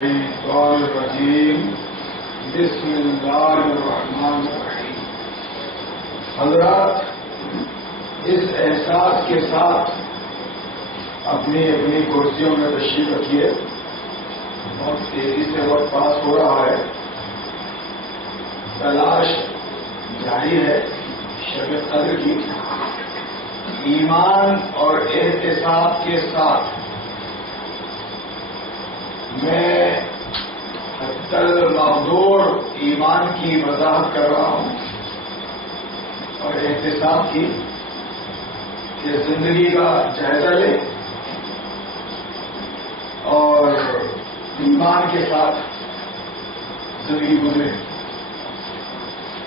الشيطان الرجیم بسم اللہ الرحمن الرحیم۔ حضرات، اس احساس کے ساتھ اپنی اپنی کرسیوں میں تشریف رکھیے۔ بہت تیزی سے وقت پاس ہو رہا ہے، تلاش جاری ہے شب قدر کی۔ ایمان اور احتساب کے ساتھ میں حتی المقدور ایمان کی وضاحت کر رہا ہوں اور احتساب کی کہ زندگی کا جائزہ لے اور ایمان کے ساتھ زندگی گزرے۔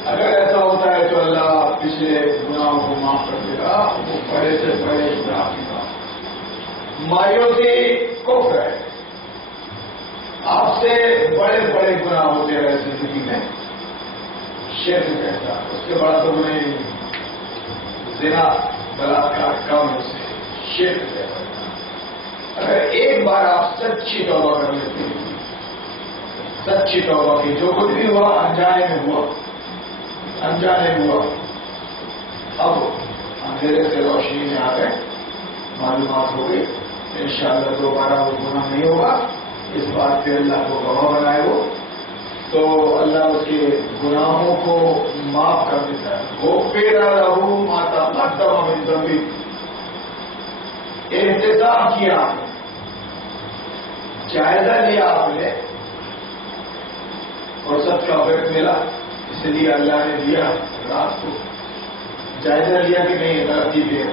اگر ایسا ہوتا ہے تو اللہ پچھلے گناہوں کو معاف کر دے گا۔ وہ بڑے سے بڑے گناہ کی بات مایوسی کفر ہے۔ آپ سے بڑے بڑے گناہ ہوتے رہے زندگی میں، شرک کہتا، اس کے بعد تو انہیں زنا بلاکار کم سے شرک کہتا۔ اگر ایک بار آپ سچی توبہ کر لیتے ہیں، سچی توبہ کی، جو کچھ بھی ہوا انجانے میں ہوا، انجانے میں ہوا، اب اندھیرے سے روشنی میں آ گئے، معلومات ہو گئی، انشاءاللہ دوبارہ وہ گناہ نہیں ہوگا۔ اس بات پہ اللہ کو گواہ بنائے وہ تو اللہ اس کے گناہوں کو معاف کر دیتا ہے۔ وہ پیرا رہو ماتا ماتا من ذنبی، احتساب کیا آپ نے، جائزہ لیا آپ نے اور سب کا وقت ملا، اس لیے اللہ نے دیا رات کو جائزہ لیا کہ نہیں غلطی پہ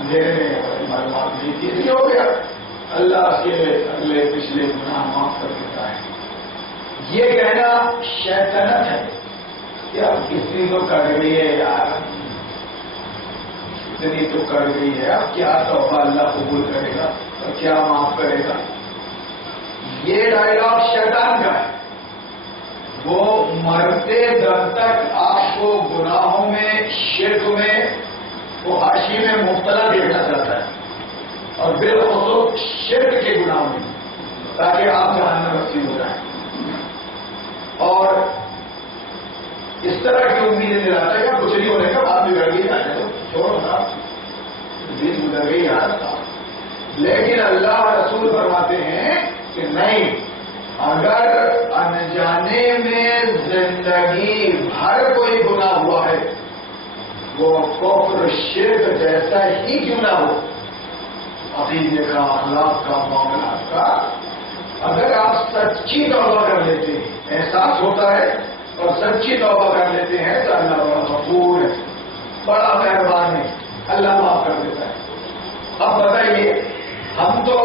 اندھیرے میں معلومات نہیں تھی، اس لیے ہو گیا۔ اللہ کے اگلے پچھلے گناہ معاف کر دیتا ہے۔ یہ کہنا شیطنت ہے کہ اب کتنی تو کر گئی ہے یار، اتنی تو کر گئی ہے، اب کیا توبہ اللہ قبول کرے گا اور کیا معاف کرے گا۔ یہ ڈائلاگ شیطان کا ہے۔ وہ مرتے دم تک آپ کو گناہوں میں، شرک میں، فحاشی میں مبتلا دیکھنا چاہتا ہے، اور بالخصوص شرک کے گناہوں میں، تاکہ آپ جہنم رسید ہو جائیں۔ اور اس طرح کی امیدیں دلاتا ہے کہ کچھ نہیں ہونے کا، بات بگڑ گئی جانے تو چھوڑو نا، دن گزر گئی یار۔ لیکن اللہ رسول فرماتے ہیں کہ نہیں، اگر انجانے میں زندگی بھر کوئی گناہ ہوا ہے، وہ کفر شرک جیسا ہی کیوں نہ ہو، عقیدے کا، اخلاق کا، معاملات کا، اگر آپ سچی توبہ کر لیتے ہیں، احساس ہوتا ہے اور سچی توبہ کر لیتے ہیں تو اللہ بڑا غفور ہے، بڑا مہربان ہے، اللہ معاف کر دیتا ہے۔ اب بتائیے، ہم تو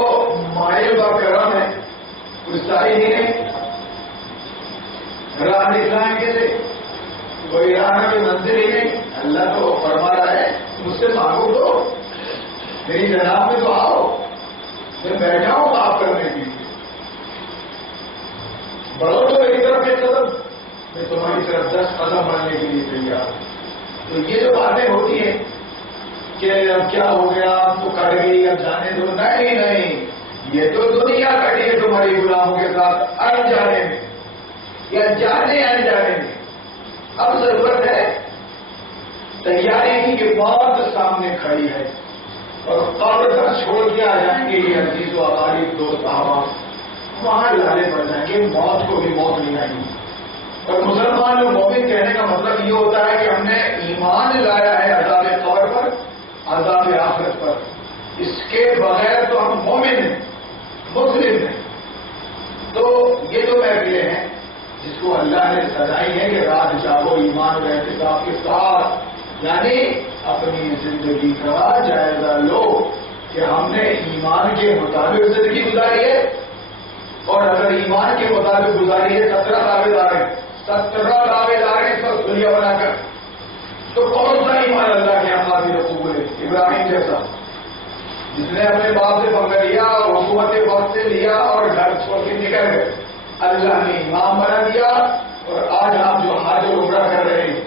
مائل و کرم ہیں، کچھ ساری ہی نہیں، راہ دکھائیں کیسے، کوئی راہ کی منزل ہی نہیں۔ اللہ تو فرما رہا ہے مجھ سے مانگو تو، میری جناب میں تو آؤ، میں بیٹھا ہوں معاف کرنے کے لیے، بڑھو تو میری طرف ایک قدم، میں تمہاری طرف 10 قدم بڑھنے کے لیے تیار ہوں۔ تو یہ جو باتیں ہوتی ہیں کہ اب کیا ہو گیا، اب تو کٹ گئی، اب جانے دو، نہیں، یہ تو دنیا کٹی ہے تمہاری گناہوں کے ساتھ انجانے میں یا جانے انجانے میں۔ اب ضرورت ہے تیاری کی کہ موت سامنے کھڑی ہے اور قبر پر چھوڑ کے آ جائیں گے یہ عزیز و اقارب، دوست احباب، وہاں لالے پڑ جائیں گے، موت کو بھی موت نہیں آئی۔ اور مسلمان اور مومن کہنے کا مطلب یہ ہوتا ہے کہ ہم نے ایمان لایا ہے عذاب قبر پر، عذاب آخرت پر، اس کے بغیر تو ہم مومن ہیں، مسلم ہیں۔ تو یہ جو محفلیں ہیں جس کو اللہ نے سجائی ہے کہ رات جاگو ایمان و احتساب کے ساتھ، یعنی اپنی زندگی کا جائزہ لو کہ ہم نے ایمان کے مطابق زندگی گزاری ہے، اور اگر ایمان کے مطابق گزاری ہے 17 دعوے دار ہیں، 17 دعوے دار ہیں، سب دنیا بنا کر، تو کون سا ایمان اللہ کے قابل قبول ہے؟ ابراہیم جیسا، جس نے اپنے باپ سے پکڑ لیا، حکومت وقت سے لیا اور گھر چھوڑ کے نکل گئے، اللہ نے امام بنا دیا۔ اور آج ہم جو حج اور عمرہ کر رہے ہیں،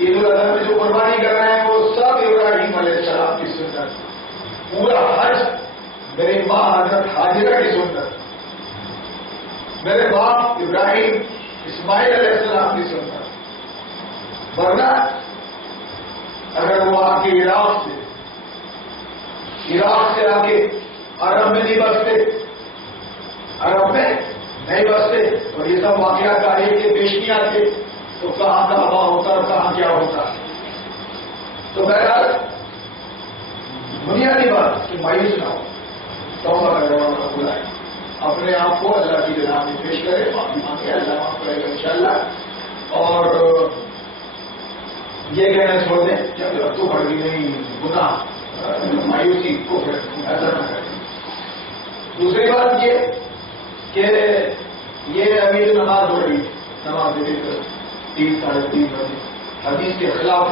عید الاضحیٰ میں جو قربانی کر رہے ہیں، وہ سب ابراہیم علیہ السلام کی سنت، پورا حج میری ماں حضرت حاجرہ کی سنت، میرے باپ ابراہیم اسماعیل علیہ السلام کی سنت، ورنہ اگر وہ آ کے عراق سے آ کے عرب میں نہیں بستے، عرب میں نہیں بستے، اور یہ سب واقعات تاریخ کے پیش نہیں آتے، تو کہاں کا ہوا ہوتا اور کہاں کیا ہوتا. تو بہرحال بنیادی بات کہ مایوس نہ ہو، توبہ کرے اور بلائے، اپنے آپ کو اللہ کی جناب میں پیش کرے، معافی مانگے، اللہ معاف کرے گا انشاءاللہ. اور یہ کہنا چھوڑ دیں کہ اب تو بڑھ گئی نہیں، گناہ مایوسی کو پھر ایسا نہ کریں. دوسری بات یہ کہ یہ ابھی جو نماز ہو رہی، نماز 3 ساڑھے 3 بجے حدیث کے خلاف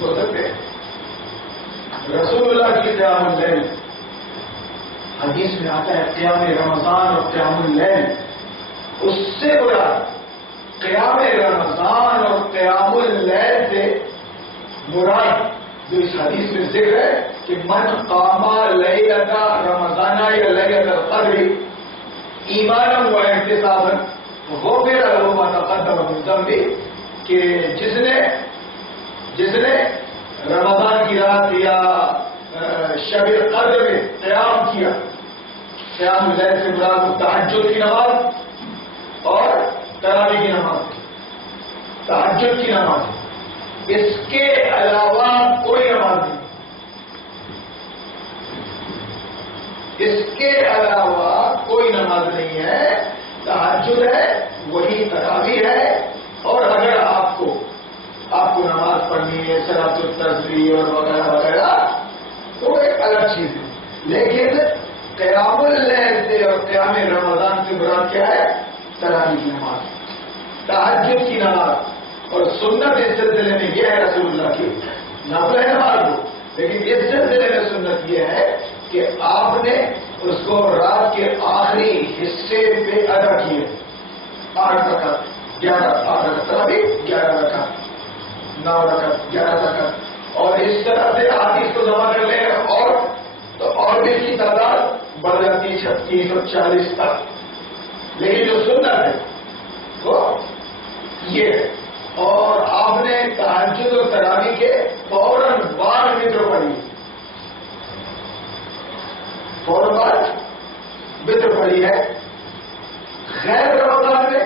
ہو سکتے ہیں. رسول اللہ کی قیام اللیل حدیث میں آتا ہے، قیام رمضان اور قیام اللیل، اس سے برا قیام رمضان اور قیام اللیل سے مراد جو اس حدیث میں ذکر ہے کہ من قام لیلۃ رمضان یا لیلۃ القدر ایمانا و احتسابا غفر له ما تقدم من ذنبه، کہ جس نے رمضان کی رات یا شب قدر میں قیام کیا، قیام اللیل سے مراد تہجد کی نماز اور تراویح کی نماز، تہجد کی نماز، اس کے علاوہ کوئی نماز نہیں، اس کے علاوہ کوئی نماز نہیں ہے. تہجد ہے، وہی تراویح ہے، اور اگر آپ کو نماز پڑھنی ہے صلاۃ التسبیح اور وغیرہ وغیرہ تو ایک الگ چیز ہے. لیکن قیام اللیل سے اور قیام رمضان سے مراد کیا ہے؟ تراویح کی نماز، تہجد کی نماز. اور سنت اس سلسلے میں یہ ہے رسول اللہ کی، نفل ہے نماز ہو، لیکن اس سلسلے میں سنت یہ ہے کہ آپ نے اس کو رات کے آخری حصے پہ ادا کیے. 8 رکعت 8 رکعت تراویح، 11 رکعت 9 رکعت 11 رکعت، اور اس طرح سے آپ اس کو جمع کر لیں اور بھی اس کی تعداد بڑھ جاتی ہے 36 اور 40 تک. لیکن جو سنت ہے وہ یہ ہے. اور آپ نے تہجد اور تراویح کے فوراً بعد وتر پڑھی، فوراً بعد وتر پڑھی ہے. غیر رمضان میں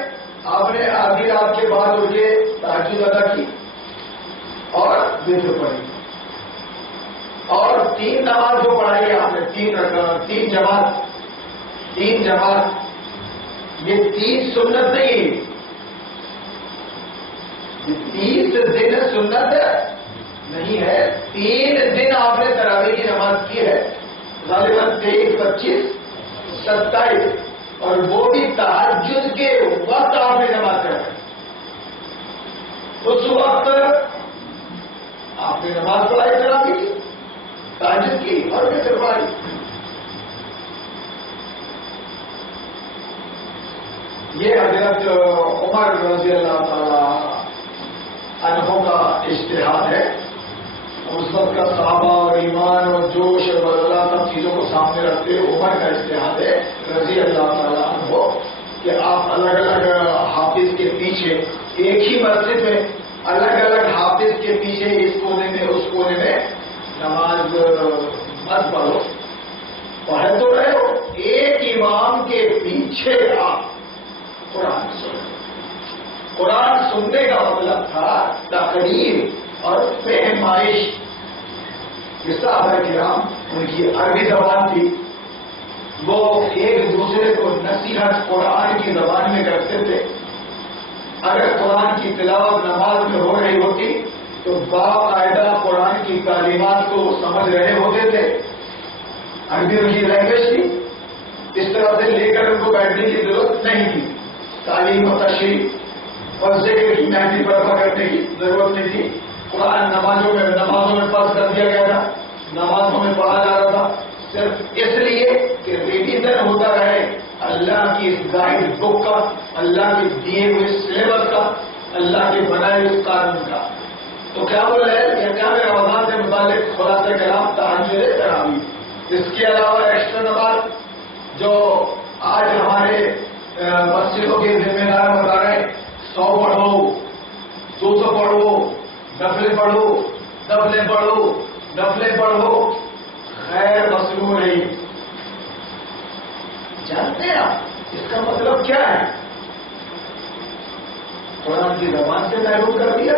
آپ نے آدھی رات کے بعد اٹھ کے تہجد ادا کی اور وتر پڑھی. اور 3 نماز جو پڑھائی آپ نے، 3 رکعت 3 جماعت، یہ 3 سنت نہیں، 30 دن سنت نہیں ہے. 3 دن آپ نے تراویح کی نماز کی ہے، غالباً 23 25 27، اور وہ بھی تہجد کے وقت آپ نے نماز کر رہے. اس وقت آپ نے نماز پڑھائی، تراویح کی، تہجد کی اور وتر پڑھائی. یہ حضرت عمر رضی اللہ تعالی عنہ کا اجتہاد ہے. اس وقت کا صحابہ اور ایمان اور جوش اور بدلا سب چیزوں کو سامنے رکھتے عمر کا اجتہاد ہے رضی اللہ تعالیٰ عنہ کہ آپ الگ الگ حافظ کے پیچھے ایک ہی مسجد میں الگ الگ حافظ کے پیچھے اس کونے میں اس کونے میں نماز مت پڑھو، پڑھ تو رہے ہو، ایک امام کے پیچھے آپ قرآن سنو. قرآن سننے کا مطلب تھا تقریر اور فہمائش. صحابہ کرام ان کی عربی زبان تھی، وہ ایک دوسرے کو نصیحت قرآن کی زبان میں کرتے تھے. اگر قرآن کی تلاوت نماز میں ہو رہی ہوتی تو باقاعدہ قرآن کی تعلیمات کو وہ سمجھ رہے ہوتے تھے. عربی ان کی لینگویج تھی، اس طرح سے لے کر ان کو بیٹھنے کی ضرورت نہیں تھی. تعلیم و تشریح اور ذکر کی محفل برپا کرنے کی ضرورت نہیں تھی. قرآن نمازوں میں پاس کر دیا گیا تھا، نمازوں میں پڑھا جا رہا تھا، صرف اس لیے کہ ریویژن ہوتا رہے اللہ کی اس گائیڈ بک کا، اللہ کے دیے ہوئے سلیبس کا، اللہ کے بنائے ہوئے قانون کا. تو کیا بول رہے ہیں یہ کیا رمضان سے متعلق خلاصہ کلام تہجد تراویح. اس کے علاوہ ایکسٹرا نماز جو آج ہمارے مسجدوں کے ذمہ دار بتا رہے 100 پڑھو 200 پڑھو نفلیں پڑھو نفلیں پڑھو نفلیں پڑھو، خیر مصروف نہیں. جانتے ہیں آپ اس کا مطلب کیا ہے؟ قرآن کی زبان سے محروم کر دیا،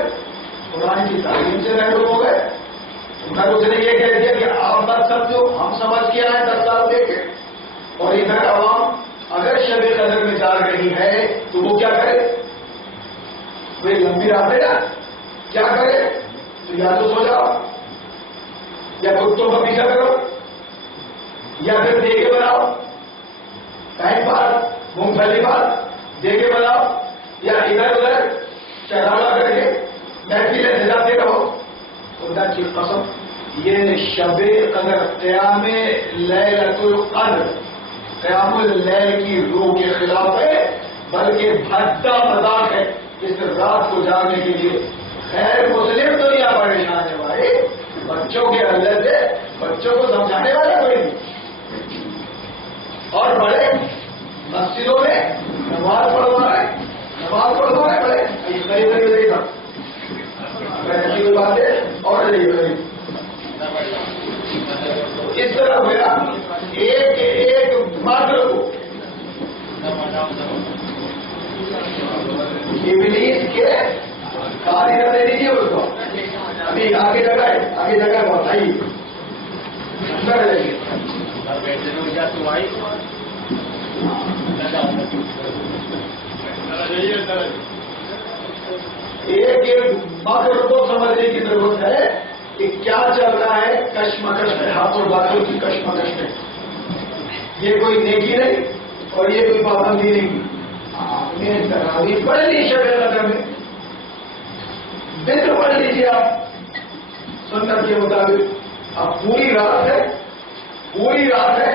قرآن کی تعلیم سے محروم ہو گئے. میں اس نے یہ کہہ دیا کہ آپ بات سمجھو، ہم سمجھ کے آئے 10 سال دے کے. اور ادھر عوام اگر شب قدر میں جا رہی ہے تو وہ کیا کرے؟ وہ لمبی رات ہے نا، کیا کرے؟ تو یا تو سو جاؤ، یا کتوں کا پیچھا کرو، یا پھر دیکھے بناؤ، ٹائم پاس مونگ پھلی پاس دیکھے بناؤ، یا ادھر ادھر چڑھاوا کر کے محفلیں سجاتے رہو. خدا کی قسم یہ شب قدر قیام لیلۃ القدر قیام اللیل کی روح کے خلاف ہے، بلکہ بھدا مذاق ہے اس رات کو جاگنے کے لیے. خیر مسلم دنیا پریشان ہے بھائی، بچوں کے اندر سے بچوں کو سمجھانے والے کوئی نہیں، اور بڑے مسجدوں میں نماز پڑھوا رہے بڑے قریب دے گا ایسی بات ہے. اور اس طرح میرا ایک مادر کو ابلیس کے کاری نہ دے دیجیے اس کو. ابھی آگے جگہ بہت آئی ایک مادر کو سمجھنے کی ضرورت ہے کہ کیا چل رہا ہے. کشمکش میں ہاتھوں باتوں کی کشمکش میں یہ کوئی نیکی نہیں اور یہ کوئی پابندی نہیں. آپ نے تراویح پڑھ لی شب قدر میں، ذکر پڑھ لیجیے آپ سنت کے مطابق. اب پوری رات ہے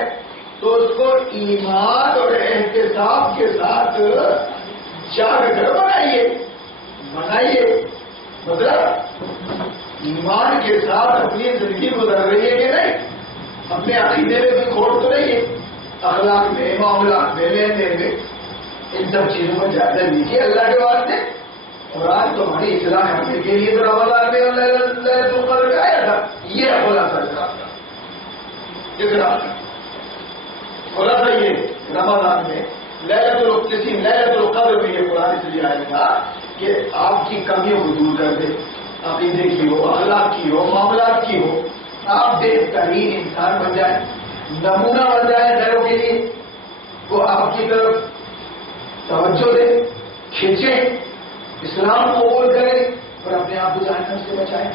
تو اس کو ایمان اور احتساب کے ساتھ جاگ کر منائیے. مطلب ایمان کے ساتھ اپنی زندگی گزر رہی ہے کہ نہیں، اپنے عقیدے میں بھی کھوٹ تو نہیں ہے، اخلاق میں معاملات میں لین دین میں ان سب چیزوں پر جائزہ لیجیے اللہ کے واسطے. اور آج تمہاری اصلاح کرنے کے لیے تو رمضان میں لیلۃ القدر میں آیا تھا. یہ خلاصہ خلاصہ یہ رمضان میں لیلۃ القدر میں یہ قرآن اس لیے آیا تھا کہ آپ کی کمیوں کو دور کر دے، عقیدے کی ہو، اخلاق کی ہو، معاملات کی ہو. آپ بہترین انسان بن جائیں، نمونہ بن جائیں غیروں کے لیے. وہ آپ کی طرف توجہ دے، کھینچیں، اسلام کو قبول کریں اور اپنے آپ کو جہنم سے بچائیں.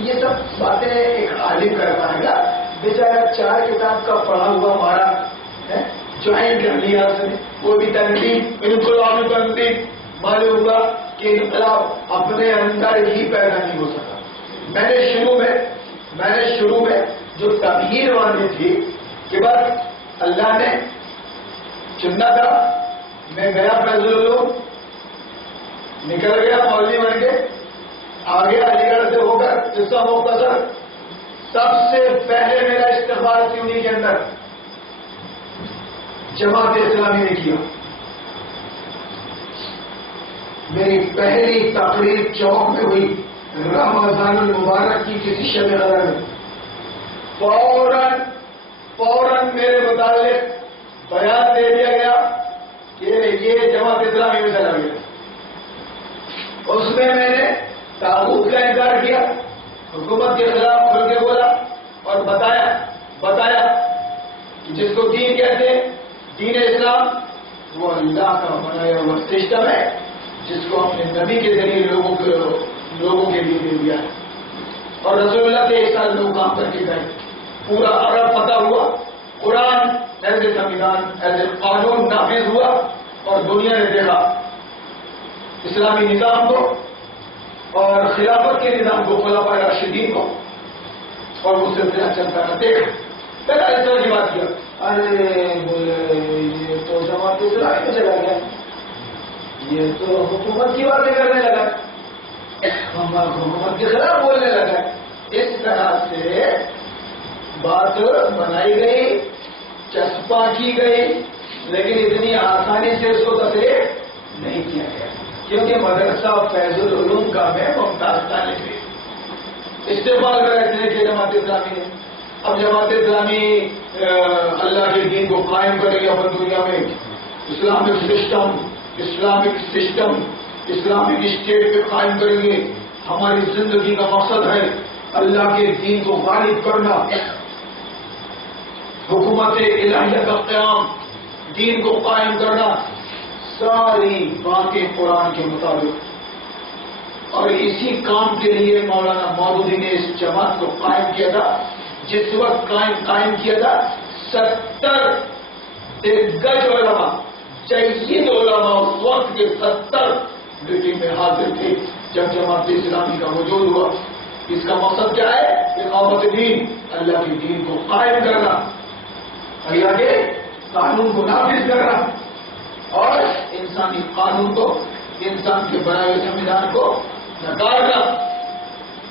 یہ سب باتیں ایک عالم کر پائے گا. بیچارہ 4 کتاب کا پڑھا ہوا ہمارا جوائن کر لیا اس نے، وہ بھی تنقید انقلابی تنقید. معلوم ہوا کہ انقلاب اپنے اندر ہی پیدا نہیں ہو سکا. میں نے شروع میں جو تبہیر مانی تھی کہ بس اللہ نے چننا تھا، میں گیا فیض العلوم، نکل گیا مولوی بن کے، آگے علی گڑھ سے ہو کر قصہ مختصر. سب سے پہلے میرا استقبال سیونی کے اندر جماعت اسلامی نے کیا. میری پہلی تقریر چوک میں ہوئی رمضان المبارک کی کسی شب قدر میں. فوراً میرے متعلق بیان دے دیا گیا کہ یہ جماعت اسلامی میں چلا گیا. اس میں میں نے تاغوت کا انکار کیا، حکومت کے خلاف کھل کے بولا اور بتایا کہ جس کو دین کہتے ہیں، دین اسلام وہ اللہ کا بنایا ہوا سسٹم ہے جس کو اپنے نبی کے ذریعے لوگوں کے لیے دے دیا ہے. اور رسول اللہ کے ایک سال لوگ کام کر کے گئے، پورا عرب پتہ ہوا، قرآن as a Samvidhan as a قانون نافذ ہوا اور دنیا نے دیکھا اسلامی نظام کو اور خلافت کے نظام کو، خلفائے راشدین کو، اور وہ سلسلہ چلتا رہا. دیکھ پہلا اس طرح کی بات کیا، ارے بولے یہ تو جماعت اسلامی میں چلا گیا، یہ تو حکومت کی باتیں کرنے لگا، حکومت کے خلاف بولنے لگا. اس طرح سے بات بنائی گئی، چسپاں کی گئی، لیکن اتنی آسانی سے اس کو تسلیم نہیں کیا گیا، کیونکہ مدرسہ فیض العلوم کا میں ممتاز طالب ہے استقبال کر رہے تھے جماعت اسلامی نے. اب جماعت اسلامی اللہ کے دین کو قائم کرے گی اپنی دنیا میں، اسلامک سسٹم اسلامک اسٹیٹ پہ قائم کریں گے. ہماری زندگی کا مقصد ہے اللہ کے دین کو غالب کرنا، حکومت الہیہ کا قیام، دین کو قائم کرنا، ساری باتیں قرآن کے مطابق. اور اسی کام کے لیے مولانا مودودی نے اس جماعت کو قائم کیا تھا. جس وقت قائم کیا تھا 70 دگج علماء، جید علماء اس وقت کے 70 میٹنگ میں حاضر تھے جب جماعت اسلامی کا وجود ہوا. اس کا مقصد کیا ہے؟ اقامت دین، اللہ کے دین کو قائم کرنا، اللہ کے قانون کو نافذ کرنا اور انسانی قانون کو، انسان کے بنائے ہوئے سنویدھان کو نکارنا.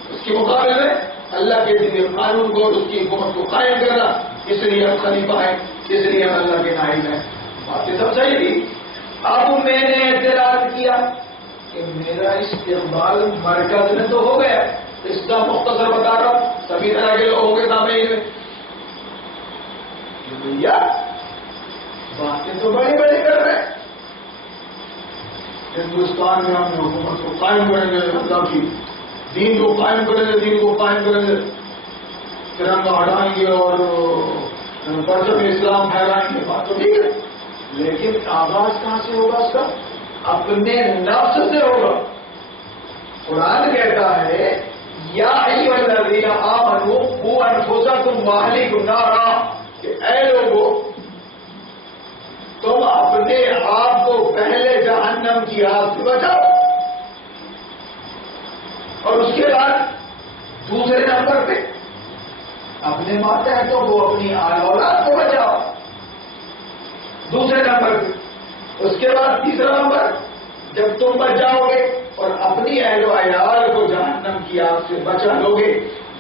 اس کے مقابلے میں اللہ کے دین قانون کو اور اس کی حکومت کو قائم کرنا. اس لیے ہم خلیفہ ہیں، اس لیے ہم اللہ کے نائب ہیں. باتیں سب صحیح تھی. اب میں نے اعتراض کیا کہ میرا استقبال مرکز میں تو ہو گیا، اس کا مختصر بتا رہا ہوں، سبھی طرح کے لوگوں کے سامنے میں بھیا باتیں تو بڑی بڑی کر رہے ہیں. ہندوستان میں ہم نے حکومت کو قائم کریں گے، اللہ کی دین کو قائم کریں گے، دین کو قائم کریں گے، ترنگا ہٹائیں گے اور پرچم اسلام پھیلائیں گے. بات تو ٹھیک ہے، لیکن آغاز کہاں سے ہوگا اس کا؟ اپنے نفس سے ہوگا. قرآن کہتا ہے یا ایھا الذین آمنوا قوا انفسکم واہلیکم نارا، کہ اے لوگوں تم اپنے آپ کو پہلے جہنم کی آگ سے بچاؤ، اور اس کے بعد دوسرے نمبر پہ اپنے ماتحتوں کو، اپنی آل اولاد کو بچاؤ دوسرے نمبر پہ. اس کے بعد تیسرا نمبر، جب تم بچ جاؤ گے اور اپنی اہل و عیال کو جہنم کی آگ سے بچا لو گے،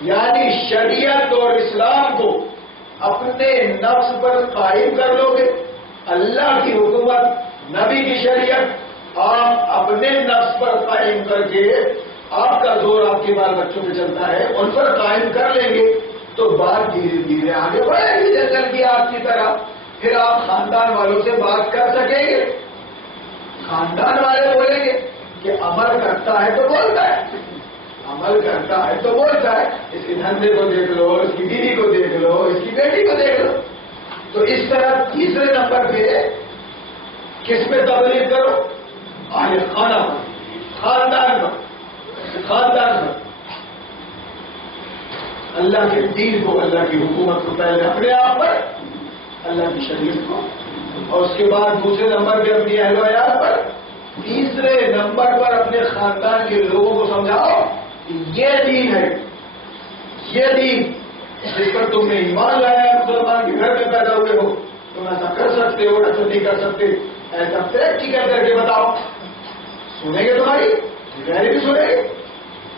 یعنی شریعت اور اسلام کو اپنے نفس پر قائم کر لو گے. اللہ کی حکومت، نبی کی شریعت آپ اپنے نفس پر قائم کر کے، آپ کا زور آپ کے بال بچوں پہ چلتا ہے، ان پر قائم کر لیں گے تو بات دھیرے دھیرے آگے بڑھے گی جنگل کی آگ کی طرح. پھر آپ خاندان والوں سے بات کر سکیں گے. خاندان والے بولیں گے کہ عمل کرتا ہے تو بولتا ہے، عمل کرتا ہے تو بولتا ہے. اس کے دھندے کو دیکھ لو، اس کی بیوی کو دیکھ لو، اس کی بیٹی کو دیکھ لو. تو اس طرح تیسرے نمبر پہ کس پہ تبلیغ کرو؟ اہل خانہ پر، خاندان پر، خاندان پر. اللہ کے دین کو، اللہ کی حکومت کو پہلے اپنے آپ پر، اللہ کی شریعت کو، اور اس کے بعد دوسرے نمبر پہ اپنی اہل و عیال پر، تیسرے نمبر پر اپنے خاندان کے لوگوں کو سمجھاؤ کہ یہ دین ہے، یہ دین جس پر تم نے ایمان لایا، مسلمان کے گھر میں پیدا ہوئے ہو، تم ایسا کر سکتے ہو، ایسا نہیں کر سکتے. ایسا پریکٹیکل کر کے بتاؤ. سنیں گے تمہاری غیر بھی سنیں گے،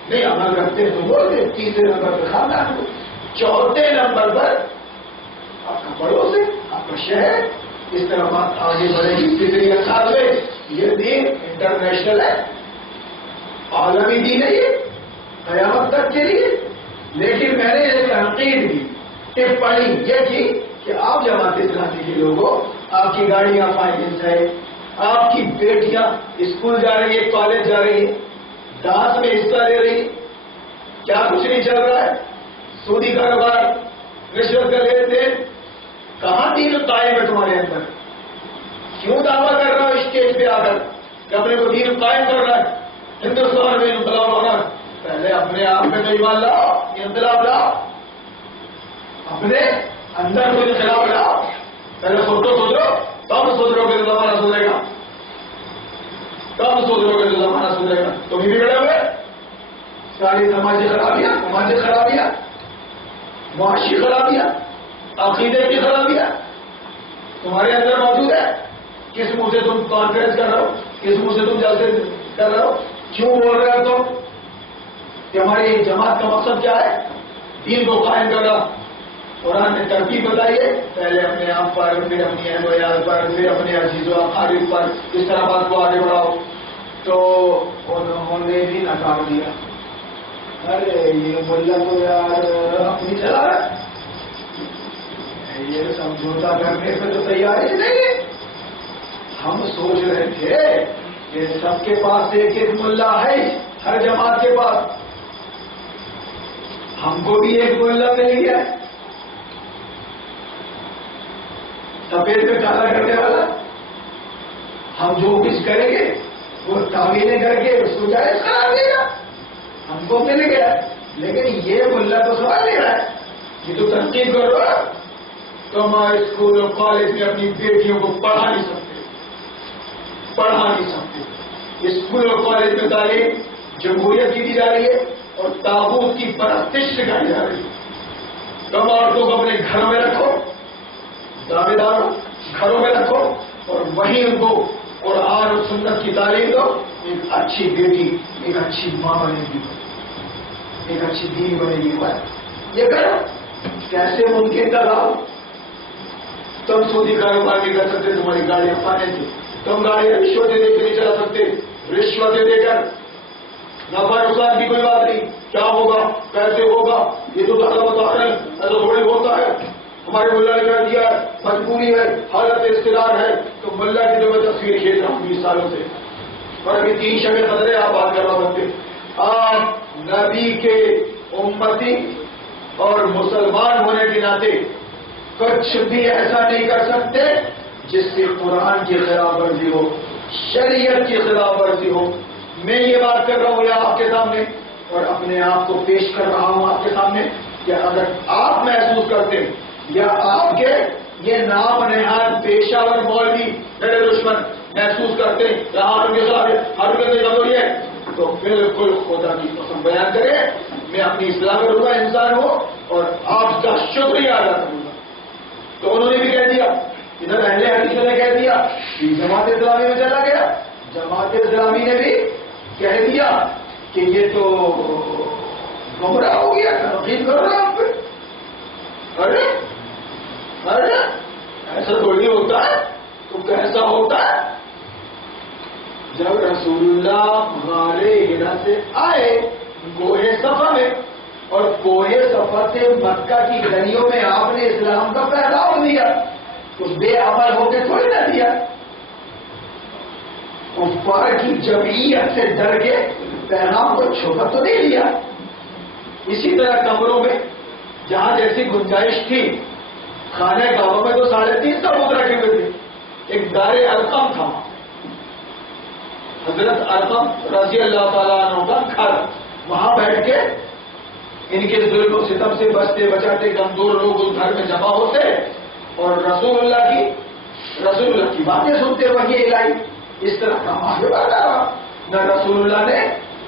نہیں عمل کرتے تو بولتے. تیسرے نمبر پر خاندان کو، چوتھے نمبر پر آپ کا پڑوس ہے، آپ کا شہر. اس طرح بات آگے بڑھے گی. فکری انداز میں یہ دین انٹرنیشنل ہے، عالمی دین ہے، یہ قیامت تک کے لیے. لیکن میں نے ایک تنقید کی، ٹپڑی یہ کی کہ آپ جماعت اسلامی کے لوگوں، آپ کی گاڑیاں فائنینس ہے، آپ کی بیٹیاں اسکول جا رہی ہے، کالج جا رہی ہے، ڈانس میں حصہ لے رہی ہے، کیا کچھ نہیں چل رہا ہے؟ سودی کاروبار، رشوت کا لین دین. کہاں دین قائم ہے تمہارے اندر؟ کیوں دعویٰ کر رہا ہو اسٹیج پہ آ کر کہ اپنے کو دین قائم کر رہا ہے، ہندوستان میں انقلاب ہونا؟ پہلے اپنے آپ میں تو ایمان لاؤ، انقلاب لاؤ، اپنے اندر کوئی انقلاب لاؤ. پہلے خود تو سوچو، کب سوچ رہو کہ زمانہ سدھرے گا؟ کب سوچ رہو کہ زمانہ سدھرے گا؟ تم ہی بگڑے ہوئے. ساری سماجی خرابیاں، سماجی خرابیاں، معاشی خرابیاں، عقیدے کی خرابیاں تمہارے اندر موجود ہے. کس منہ سے تم کانفرنس کر رہے ہو؟ کس منہ سے تم جلسے کر رہے ہو؟ کیوں بول رہے ہو تم کہ ہماری جماعت کا مقصد کیا ہے؟ دین کو قائم کرنا، قرآن نے ترتیب بتائیے، پہلے اپنے آپ پر، پھر اپنی اہل و عیال پر، پھر اپنے عزیز و اقارب پر، اس طرح بات کو آگے بڑھاؤ. تو انہوں نے بھی نکار دیا. ارے یہ ملا تو یار اپنی چلا رہا ہے، یہ سمجھوتا کرنے پہ تو تیار ہی نہیں ہے. ہم سوچ رہے تھے کہ سب کے پاس ایک ایک ملا ہے، ہر جماعت کے پاس. ہم کو بھی ایک ملا مل گیا، سفید میں کالا کرنے والا. ہم جو کچھ کریں گے وہ تعمیریں کر کے اس کو جائز قرار دے گا. ہم کو مل گیا، لیکن یہ ملا تو سوال نہیں رہا ہے. یہ تو تنقید کر رہا ہے، تم اسکول اور کالج میں اپنی بیٹیوں کو پڑھا نہیں سکتے. اسکول اور کالج میں تعلیم جمہوریت کی دی جا رہی ہے اور تاغوت کی پرستش سکھائی جا رہی ہے. تم عورتوں کو اپنے گھروں میں رکھو، دعوے داروں گھروں میں رکھو، اور وہیں ان کو قرآن اور سنت کی تعلیم دو. ایک اچھی بیٹی ایک اچھی ماں بنے گی، ایک اچھی بیوی بنے گی. یہ کرو. کیسے ممکن کا رہا؟ تم سودی کاروبار نہیں کر سکتے، تمہاری گاڑیاں پانے سے. تم گاڑیاں رشوتیں دے کے نہیں چلا سکتے، رشوتیں دے کر نفع نقصان کی کوئی بات نہیں. کیا ہوگا، کیسے ہوگا، یہ تو زیادہ بتا رہے ہیں، ایسا تھوڑی ہوتا ہے. ہمارے ملا نے کہہ دیا ہے، مجبوری ہے، حالت اضطرار ہے. تو ملا کی جو میں تصویر کھینچ رہا ہوں 20 سالوں سے، اور ابھی 3 شبے قدرے آپ بات کروا سکتے. آپ نبی کے امتی اور مسلمان ہونے کے ناطے کچھ بھی ایسا نہیں کر سکتے جس سے قرآن کی خلاف ورزی ہو، شریعت کی خلاف ورزی ہو. میں یہ بات کر رہا ہوں یا آپ کے سامنے، اور اپنے آپ کو پیش کر رہا ہوں آپ کے سامنے، کہ اگر آپ محسوس کرتے یا آپ کے یہ نام نہاد پیشہ ور مولوی میرے دشمن محسوس کرتے ہر کے خلاف ہر کے کمزوری ہے، تو بالکل خدا کی قسم بیان کرے میں اپنی اصلاح کروں گا، انسان ہوں، اور آپ کا شکریہ ادا کروں گا. تو انہوں نے بھی کہہ دیا، ادھر اہل حدیث نے کہہ دیا، جماعت اسلامی میں چلا گیا. جماعت اسلامی نے بھی کہہ دیا کہ یہ تو گمراہ ہو گیا، تنقید کر رہا آپ پہ. ارے ارے ایسا تھوڑی ہوتا ہے. تو کیسا ہوتا ہے؟ جب رسول اللہ غار ہرا سے آئے کوہ صفا میں، اور کوہ صفا سے مکہ کی گلیوں میں آپ نے اسلام کا پیغام دیا، تو بے عمل ہو کے تھوڑی نہ دیا. کفار کی جمعیت سے ڈر کے پیغام کو چھوٹا تو نہیں لیا. اسی طرح کمروں میں جہاں جیسی گنجائش تھی، خانہ کعبہ میں تو 350 تابوت رکھے ہوئے تھے. ایک دار ارقم تھا، حضرت ارقم رضی اللہ تعالیٰ عنہ کا گھر. وہاں بیٹھ کے ان کے ظلم و ستم سے بچتے بچاتے کمزور لوگ اس گھر میں جمع ہوتے اور رسول اللہ کی باتیں سنتے. وہی الہی اس طرح کا آگے بڑھتا رہا. نہ رسول اللہ نے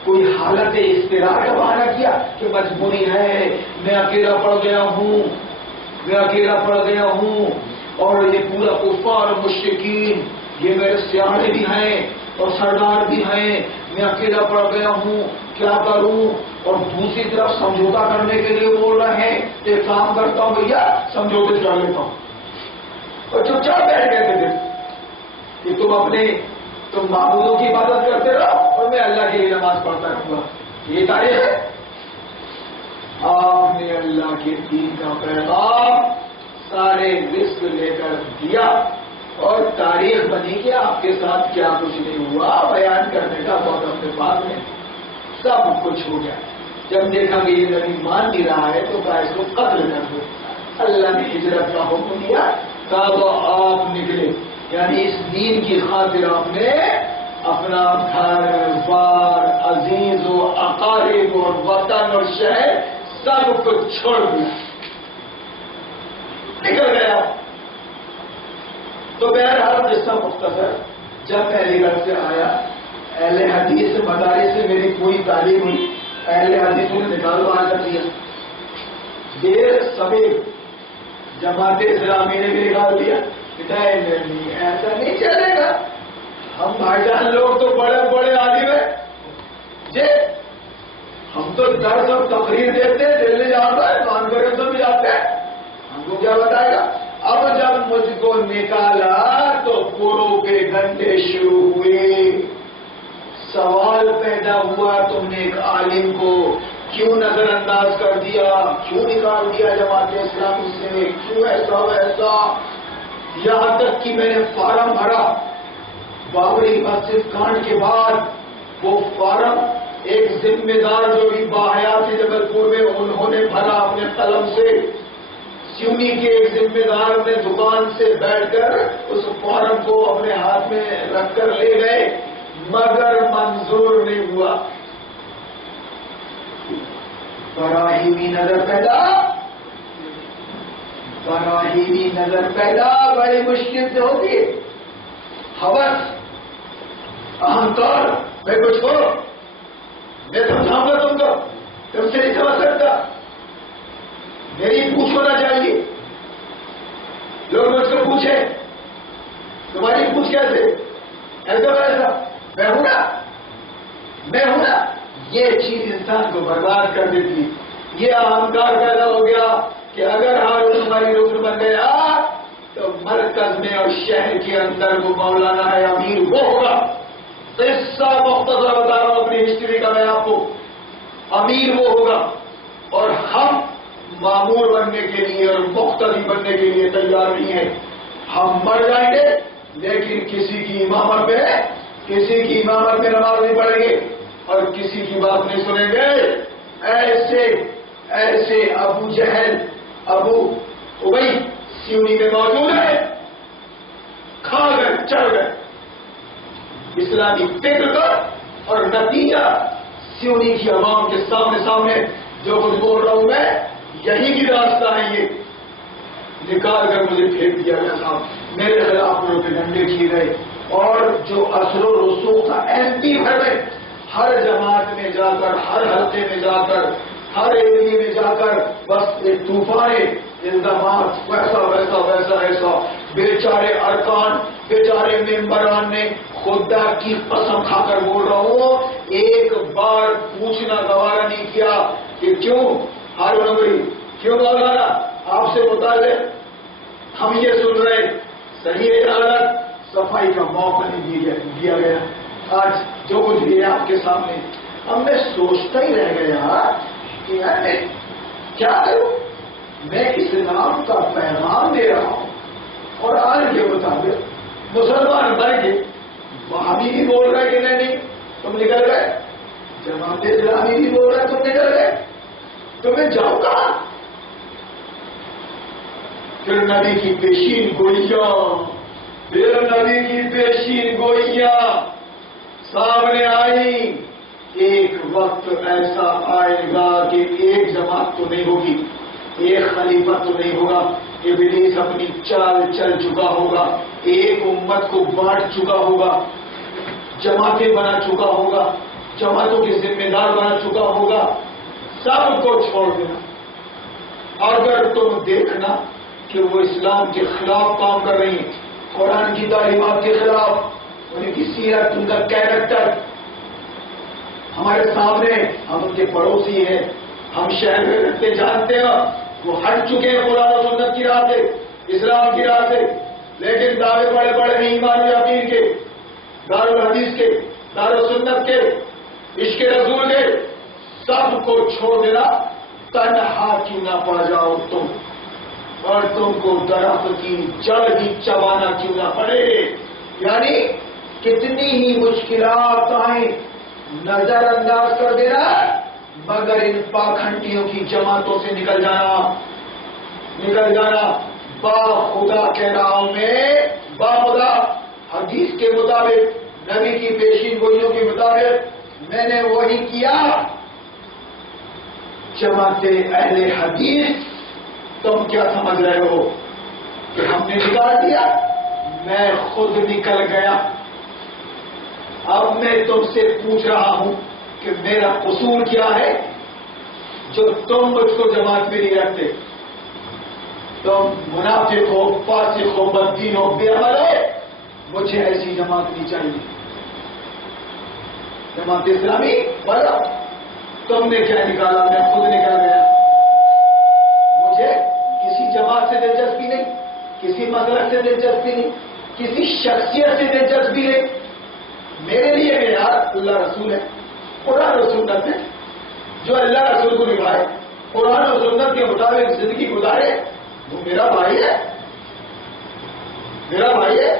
کوئی حالت اضطرار کا بہانہ کیا کہ مجبوری ہے، میں اکیلا پڑ گیا ہوں، اور یہ پورا کفار اور مشرکین یہ میرے سیانے بھی ہیں اور سردار بھی ہیں، میں اکیلا پڑ گیا ہوں، کیا کروں. اور دوسری طرف سمجھوتا کرنے کے لیے بول رہے ہیں، ایک کام کرتا ہوں بھیا سمجھوتے کر لیتا ہوں. اور چپ چاپ بیٹھ گئے تھے کہ تم معبودوں کی عبادت کرتے رہو اور میں اللہ کے لیے نماز پڑھتا رہوں گا. یہ تاریخ ہے. آپ نے اللہ کے دین کا پیغام سارے رزق لے کر دیا، اور تاریخ بنی کہ آپ کے ساتھ کیا کچھ نہیں ہوا. بیان کرنے کا بہت اپنے پاس میں سب کچھ ہو گیا. جب دیکھا کہ یہ نبی مان نہیں رہا ہے تو کہا اس کو قتل کر دو. اللہ نے ہجرت کا حکم دیا، کہا تو آپ نکلے. یعنی اس دین کی خاطر آپ نے اپنا گھر بار، عزیز و اقارب اور وطن اور شہر سب کچھ چھوڑ دیا، نکل گیا. تو بہرحال قصہ مختصر، جب میں علی گڑھ سے آیا، اہل حدیث مدارس سے میری پوری تعلیم ہوئی. اہل حدیثوں نے نکال باہر کر دیا. دیر سویر جماعت اسلامی نے بھی نکال دیا. نہیں ایسا نہیں چلے گا. ہم بھائی جان لوگ تو بڑے بڑے عالم ہیں جی، ہم تو درس اور تقریر دیتے، دلی جاتا ہے، کانفرنس میں جاتے ہیں، وہ کیا بتائے گا؟ اب جب مجھ کو نکالا تو پوروں کے گھنٹے شروع ہوئے. سوال پیدا ہوا تم نے ایک عالم کو کیوں نظر انداز کر دیا, کیوں نکال دیا جماعت اسلامی سے, کیوں ایسا ویسا. یہاں تک کہ میں نے فارم بھرا بابری مسجد کانڈ کے بعد. وہ فارم ایک ذمہ دار جو بھی باحیات جبل پور میں انہوں نے بھرا اپنے قلم سے. سیونی کے ایک ذمہ دار اپنے دکان سے بیٹھ کر اس فارم کو اپنے ہاتھ میں رکھ کر لے گئے, مگر منظور نہیں ہوا. براہیمی نظر پیدا, براہیمی نظر پیدا بڑی مشکل سے ہوتی ہے. ہوس, اہنکار, میں کچھ ہو, میں سمجھاؤں گا تم کو, تم سے نہیں سمجھ سکتا, میری پوچھ ہونا چاہیے. لوگ مجھ سے پوچھے تمہاری پوچھ کیسے, ایسا ویسا, میں ہوں نا, میں ہوں نا. یہ چیز انسان کو برباد کر دیتی. یہ اہنکار پیدا ہو گیا کہ اگر ہارون ہماری رکن بن گیا تو مرکز میں اور شہر کے اندر وہ مولانا ہے, امیر وہ ہوگا. قصہ مختصر بتا رہا ہوں اپنی ہسٹری کا میں آپ کو. امیر وہ ہوگا اور ہم مامور بننے کے لیے اور مقتدی بننے کے لیے تیار نہیں ہیں. ہم مر جائیں گے لیکن کسی کی امامت میں نماز نہیں پڑھیں گے اور کسی کی بات نہیں سنیں گے. ایسے ایسے ابو جہل, ابو ابئی سیونی میں موجود ہے, کھا گئے, چڑھ گئے اسلامی فکر کا. اور نتیجہ سیونی کی عوام کے سامنے جو کچھ بول رہا ہوں میں, یہی کی راستہ ہے. یہ نکال کر مجھے پھینک دیا گیا صاحب, میرے خلاف لوگوں کے ڈنڈے کیے گئے. اور جو اثر و رسوخ تھا ایم پی بھر میں, ہر جماعت میں جا کر, ہر حلقے میں جا کر, ہر ایریے میں جا کر بس ایک طوفان الزامات, ویسا ویسا ویسا ایسا. بیچارے ارکان, بیچارے ممبران نے خدا کی قسم کھا کر بول رہا ہوں, ایک بار پوچھنا گوارا نہیں کیا کہ کیوں ہارون بھائی, کیوں مولانا آپ سے متعلق ہم یہ سن رہے, صحیح حالت صفائی کا موقع نہیں دیا گیا. آج جو کچھ بھی ہے آپ کے سامنے, اب میں سوچتا ہی رہ گیا کہ یار میں کیا کروں. میں اسلام کا پیغام دے رہا ہوں اور آج کے مطابق مسلمان مر گئے. وہابی بھی بول رہا ہے کہ نہیں تم نکل گئے, جماعت اسلامی بھی بول رہا ہے تم نکل گئے, تو میں جاؤں کہاں؟ پھر نبی کی پیشین گوئیاں, پھر نبی کی پیشین گوئیاں سامنے آئی. ایک وقت ایسا آئے گا کہ ایک جماعت تو نہیں ہوگی, ایک خلیفہ تو نہیں ہوگا. ابلیس اپنی چال چل چکا ہوگا, ایک امت کو بانٹ چکا ہوگا, جماعتیں بنا چکا ہوگا, جماعتوں کے ذمہ دار بنا چکا ہوگا. سب کو چھوڑ دینا. اگر تم دیکھنا کہ وہ اسلام کے خلاف کام کر رہی ہیں, قرآن کی تعلیمات کے خلاف, انہیں کی سیرت, ان کا کیریکٹر ہمارے سامنے, ہم ان کے پڑوسی ہیں, ہم شہر میں رہتے جانتے ہیں, وہ ہٹ چکے ہیں قرآن و سنت کی راہ سے, اسلام کی راہ سے, لیکن دعوے بڑے بڑے ہیں ایمان یقین کے, دار الحدیث کے, دار السنت کے, عشق رسول کے. سب کو چھوڑ دینا, تنہا کیوں نہ پڑ جاؤ تم, اور تم کو درخت کی جڑ بھی چبانا کیوں نہ پڑے. یعنی کتنی ہی مشکلات آئیں نظر انداز کر دینا, مگر ان پاکھنڈیوں کی جماعتوں سے نکل جانا. با خدا کہہ رہا ہوں میں, با خدا حدیث کے مطابق, نبی کی پیشین گوئیوں کے مطابق میں نے وہی کیا. جماعت اہل حدیث تم کیا سمجھ رہے ہو کہ ہم نے نکال دیا؟ میں خود نکل گیا. اب میں تم سے پوچھ رہا ہوں کہ میرا قصور کیا ہے جو تم مجھ کو جماعت میں نہیں رکھتے. تم منافق ہو, فاسق ہو, بددین ہو, بے عمل ہو. مجھے ایسی جماعت نہیں چاہیے. جماعت اسلامی بولا تم نے کیا نکالا, میں خود نکل گیا. مجھے کسی جماعت سے دلچسپی نہیں، کسی مسلک سے دلچسپی نہیں، کسی شخصیت سے دلچسپی نہیں. میرے لیے معیار اللہ رسول ہے، قرآن و سنت ہے. جو اللہ رسول کو نبھائے، قرآن و سنت کے مطابق زندگی گزارے، وہ میرا بھائی ہے، میرا بھائی ہے.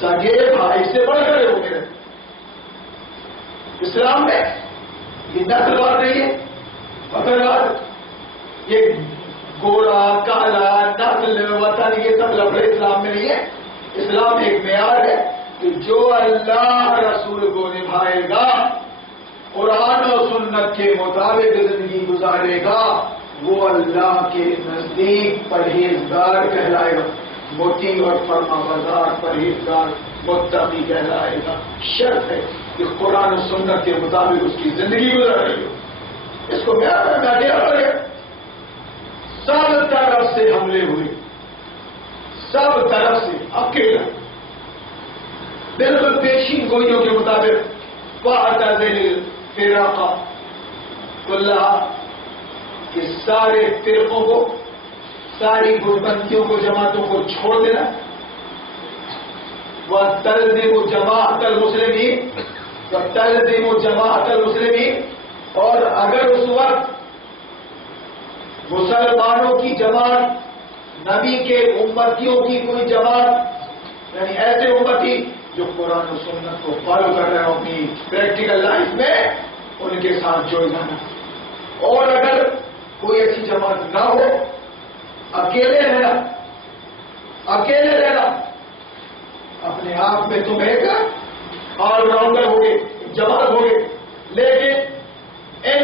سگے بھائی سے بڑھ کر ہو میرے. اسلام میں یہ نسل بات نہیں ہے، فخر بات، یہ گورا کالا نسل وطن یہ سب لفظ اسلام میں نہیں ہے. اسلام ایک معیار ہے کہ جو اللہ رسول کو نبھائے گا، قرآن و سنت کے مطابق زندگی گزارے گا، وہ اللہ کے نزدیک پرہیزگار کہلائے گا. موتی اور فرما بردار پرہیزگار متقی کہلائے گا. شرط ہے کہ قرآن و سنت کے مطابق اس کی زندگی گزر رہی ہو. اس کو میں سب طرف سے حملے ہوئے، سب طرف سے اکیلا، بالکل پیشین گوئیوں کے مطابق فاعتزل فرقہ کلھا کہ سارے فرقوں کو، ساری گٹبندیوں کو، جماعتوں کو چھوڑ دینا. وَتَلْزِمُ جَمَاعَةَ الْمُسْلِمِينَ، وَتَلْزِمُ جَمَاعَةَ الْمُسْلِمِينَ. اور اگر اس وقت مسلمانوں کی جماعت، نبی کے امتیوں کی کوئی جماعت، یعنی ایسے امتی جو قرآن و سنت کو فالو کر رہے ہوں اپنی پریکٹیکل لائف میں، ان کے ساتھ جڑ جانا. اور اگر کوئی ایسی جماعت نہ ہو، اکیلے رہنا، اکیلے رہنا. اپنے آپ میں تم ایک آل راؤنڈر ہوگے، جماعت ہوگے، لیکن ان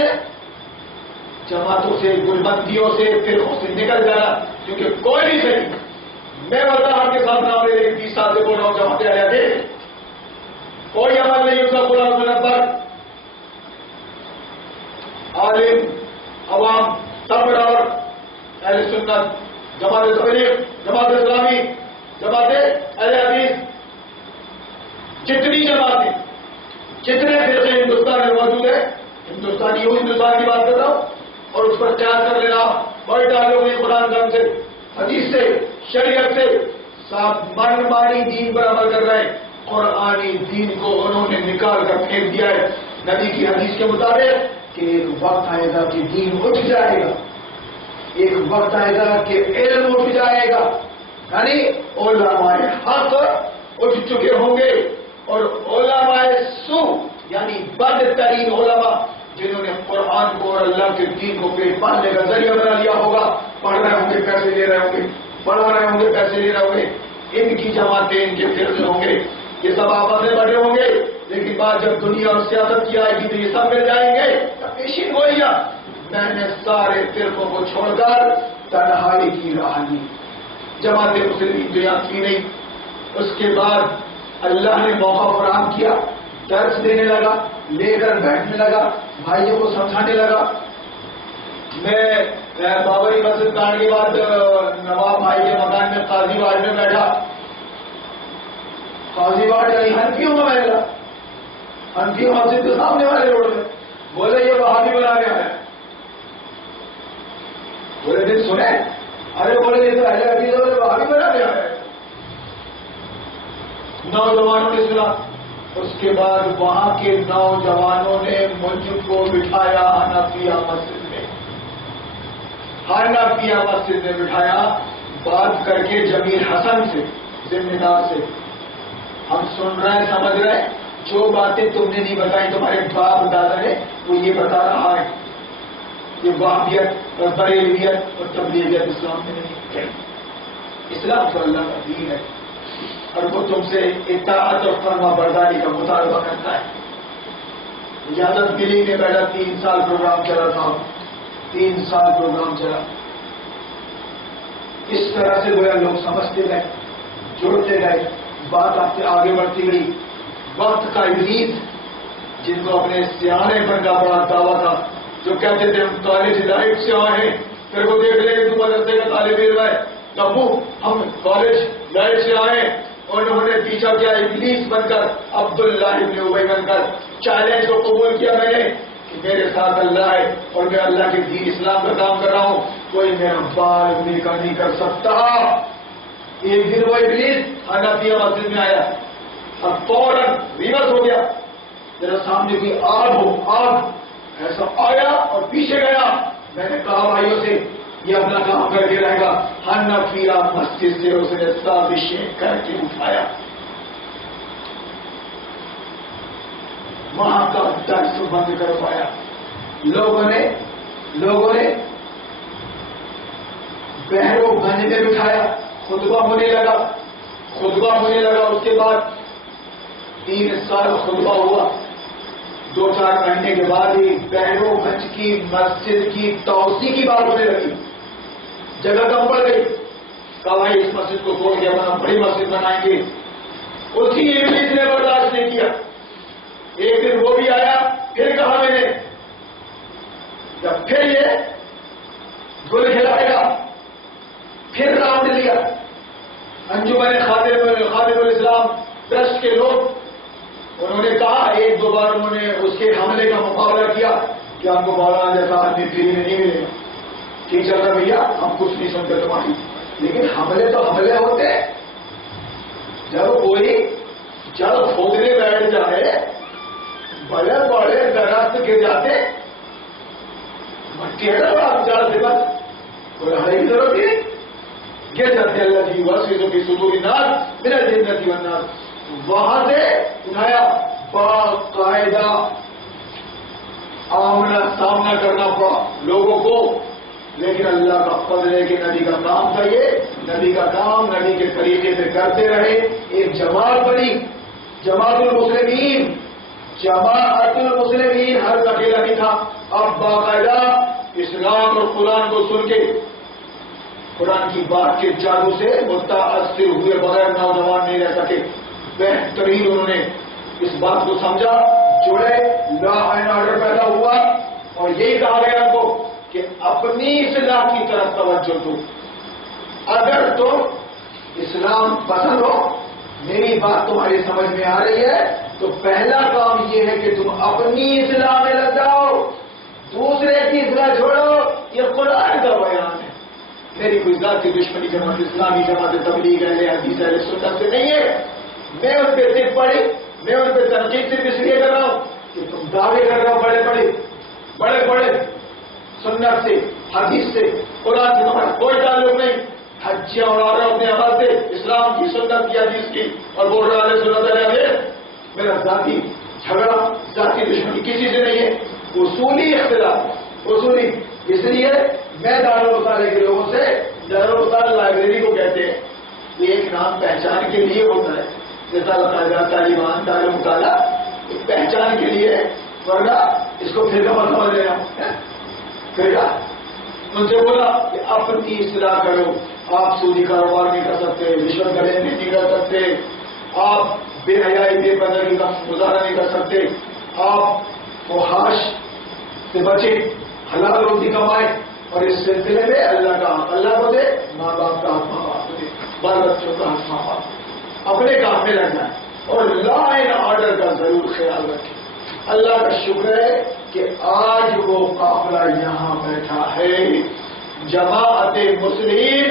جماعتوں سے، گلبندیوں سے، فرقوں سے نکل جانا. کیونکہ کوئی نہیں صحیح، میں بتا آپ کے ساتھ نام لے رہے 20 سال سے بول رہا ہوں، جماعتیں آ جاتے، کوئی عمل نہیں ہوتا قرآن سنت پر. عالم، عوام، سب برابر، اہل سنت، جماعت تبلیغ، جماعت اسلامی، جماعت اہل حدیث، جتنی جماعتیں، جتنے فرقے ہندوستان میں موجود ہیں، ہندوستان کی بات کر رہا ہوں، اور اس پر قیاس کر لینا بڑے ڈالے ہوئے قرآن کرم سے، حدیث سے، شریعت سے، سب من مانی دین پر عمل کر رہے ہیں. قرآنی دین کو انہوں نے نکال کر پھینک دیا ہے نبی کی حدیث کے مطابق کہ ایک وقت آئے گا کہ دین اٹھ جائے گا، ایک وقت آئے گا کہ علم اٹھ جائے گا. یعنی علماء حق اٹھ چکے ہوں گے، اور علماء سو یعنی بدترین علماء جنہوں نے قرآن کو اور اللہ کے دین کو پیٹ پالنے کا ذریعہ بنا لیا ہوگا، پڑھ رہے ہوں گے، پیسے لے رہے ہوں گے، پڑھا رہے ہوں گے، پیسے لے رہے ہوں گے، ان کی جماعتیں، ان کے فرقے ہوں گے، یہ سب آپس میں بڑے ہوں گے. لیکن بات جب دنیا اور سیاست کی آئے گی تو یہ سب مل جائیں گے. پیشین گوئیاں. میں نے سارے فرقوں کو چھوڑ کر تنہائی کی راہ لی، جماعت مسلمین جو یاد کی نہیں. اس کے بعد اللہ نے موقع فراہم کیا، درس دینے لگا، لے کر بیٹھنے لگا، بھائیوں کو سمجھانے لگا. میں بابری مسجد کانڈ کے بعد نواب بھائی کے مکان میں قاضی وارڈ میں بیٹھا. قاضی وارڈ یعنی ہنفیوں میں بیٹھا، ہنفیوں مسجد کے سامنے والے روڈ میں. بولے یہ وہابی بنا گیا ہے. بولے دن سنے، ارے بولے یہ تو اہل حدیث ہے، وہابی بنا گیا ہے. نوجوانوں نے سنا. اس کے بعد وہاں کے نوجوانوں نے مجھ کو بٹھایا حنفیہ مسجد میں، حنفیہ مسجد میں بٹھایا، بات کر کے جمیل حسن سے، ذمہ دار سے، ہم سن رہے ہیں، سمجھ رہے ہیں، جو باتیں تم نے نہیں بتائی تمہارے باپ دادا نے وہ یہ بتا رہا ہے. یہ وہابیت اور بریلویت اور تبلیغیت اسلام میں نہیں ہے. اسلام تو اللہ کا دین ہے، اور وہ تم سے اطاعت اور فرما برداری کا مطالبہ کرتا ہے. اجازت ملی میں بیٹھا، 3 سال پروگرام چلا تھا، 3 سال پروگرام چلا. اس طرح سے گویا لوگ سمجھتے گئے، جوڑتے گئے، بات آگے بڑھتی گئی. وقت کا ابلیس جن کو اپنے سیانے پر کا بڑا دعویٰ تھا، جو کہتے تھے ہم کالج لائف سے آئے ہیں، پھر وہ دیکھ لیں کہ تو مدرسے کا طالب علم ہے، ابو ہم کالج لائف سے آئے. اور انہوں نے پیچھا کیا ابلیس بن کر، عبداللہ ابن ابی بن کر. چیلنج کو قبول کیا میں نے کہ میرے ساتھ اللہ ہے اور میں اللہ کے دین اسلام کا کام کر رہا ہوں، کوئی میرا بال نیکا نہیں کر سکتا۔ ایک دن وہ ابلیس حنفیہ مسجد میں آیا، اب فوراً ریورس ہو گیا، میرا سامنے کوئی آگ ہو، آگ ایسا آیا اور پیچھے گیا۔ میں نے کہا بھائیوں سے یہ اپنا کام کر کے رہے گا۔ حنفیہ مسجد سے اس نے سازشیں کر کے اٹھایا، وہاں کا درس بند کروایا۔ لوگوں نے بہرو گنج میں بٹھایا، خطبہ ہونے لگا۔ اس کے بعد 3 سال خطبہ ہوا۔ 2-4 مہینے کے بعد ہی بہرو گنج کی مسجد کی توسیع کی بات ہونے لگی، جگہ کم پڑ گئی۔ کہا بھائی اس مسجد کو توڑ کے اپنا بڑی مسجد بنائیں گے۔ اسی ابلیس نے برداشت نہیں کیا۔ ایک دن وہ بھی آیا، پھر کہا میں نے جب پھر یہ گل کھلائے گا، پھر راؤنڈ لیا۔ انجمن خادم الاسلام ٹرسٹ کے لوگ، انہوں نے کہا 1-2 بار انہوں نے اس کے حملے کا مقابلہ کیا کہ ہم کو مولانا جیسا آدمی فری میں نہیں ملے گا۔ ٹھیک چل رہا بھیا، ہم کچھ نہیں سنتے تمہاری، لیکن حملے تو حملے ہوتے ہیں۔ جب کوئی کھودنے بیٹھ جائے، بڑے بڑے درخت گر جاتے، مٹی ہے نا جال سے بس کوئی ہمارے کی ضرورت نہیں، گر جاتے۔ اللہ کی وسیع کی صدور الناس من الجنۃ والناس، وہاں سے اٹھایا، باقاعدہ آمنا سامنا کرنا پڑا لوگوں کو۔ لیکن اللہ کا فضل ہے کہ نبی کا کام تھا، یہ نبی کا کام نبی کے طریقے سے کرتے رہے۔ ایک جماعت بنی، جماعت المسلمین، ہر اکیلا نہیں تھا۔ اب باقاعدہ اسلام اور قرآن کو سن کے، قرآن کی بات کے جادو سے متاثر ہوئے بغیر نوجوان نہیں رہ سکے۔ بہترین انہوں نے اس بات کو سمجھا، جڑے، لا اینڈ آرڈر پیدا ہوا، اور یہی کہا گیا ان کو کہ اپنی اصلاح کی طرف توجہ دو۔ اگر تم اسلام پسند ہو، میری بات تمہاری سمجھ میں آ رہی ہے، تو پہلا کام یہ ہے کہ تم اپنی اصلاح میں لگ جاؤ، دوسرے کی اصلاح چھوڑو۔ یہ قرآن کا بیان ہے، میری کوئی ذاتی دشمنی جماعت اسلامی جماعت تبلیغ اہل حدیث اہل سنت سے نہیں ہے۔ میں ان پہ صرف میں ان پہ تنقید صرف اس لیے کر رہا ہوں کہ تم دعوے کر رہے ہو بڑے سنت سے، حدیث سے، قرآن سے تمہارا کوئی تعلق نہیں، حجیاں اڑا رہے ہو اپنے عمل سے، اسلام کی سنت کی حدیث کی، اور بول رہے علیہ سنت علیہ۔ میرا ذاتی جھگڑا، ذاتی دشمنی کسی سے نہیں ہے، اصولی اختلاف، اصولی۔ اس لیے میں دارالمطالعہ کے لوگوں سے، دارالمطالعہ لائبریری کو کہتے ہیں، یہ ایک نام پہچان کے لیے ہوتا ہے، جیسا طالبان دارالمطالعہ ایک پہچان کے لیے ہے، ورنہ اس کو پھر کمر سمجھ لینا پھر ان سے بولا کہ اپنی اصلاح کرو۔ آپ سودی کاروبار نہیں کر سکتے، رشوت کا لین دین نہیں کر سکتے، آپ بے حیائی بے پردگی کا گزارا نہیں کر سکتے، آپ فحش سے بچیں، حلال روزی کمائیں، اور اس سلسلے میں اللہ کو دے، ماں باپ کا حق ماں باپ کو دے، بال بچوں کا حق ماں باپ، اپنے کام میں لگنا ہے، اور لا اینڈ آرڈر کا ضرور خیال رکھیں۔ اللہ کا شکر ہے کہ آج وہ قافلہ یہاں بیٹھا ہے، جماعت مسلم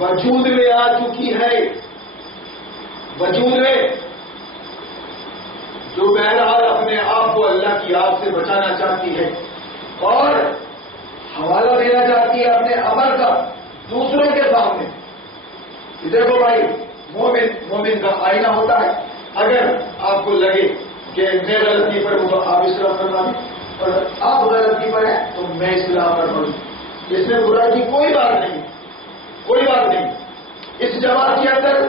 وجود میں آ چکی ہے، وجود میں، جو بہرحال اپنے آپ کو اللہ کی آگ سے بچانا چاہتی ہے اور حوالہ دینا چاہتی ہے اپنے عمل کا دوسروں کے سامنے۔ دیکھو بھائی، مومن کا آئینہ ہوتا ہے، اگر آپ کو لگے کہ میں غلطی پر ہوں تو آپ اصلاح کرنا دیں، اور آپ غلطی پر ہیں تو میں اصلاح پر بڑھوں، اس میں برا کی کوئی بات نہیں، کوئی بات نہیں۔ اس جماعت کے اندر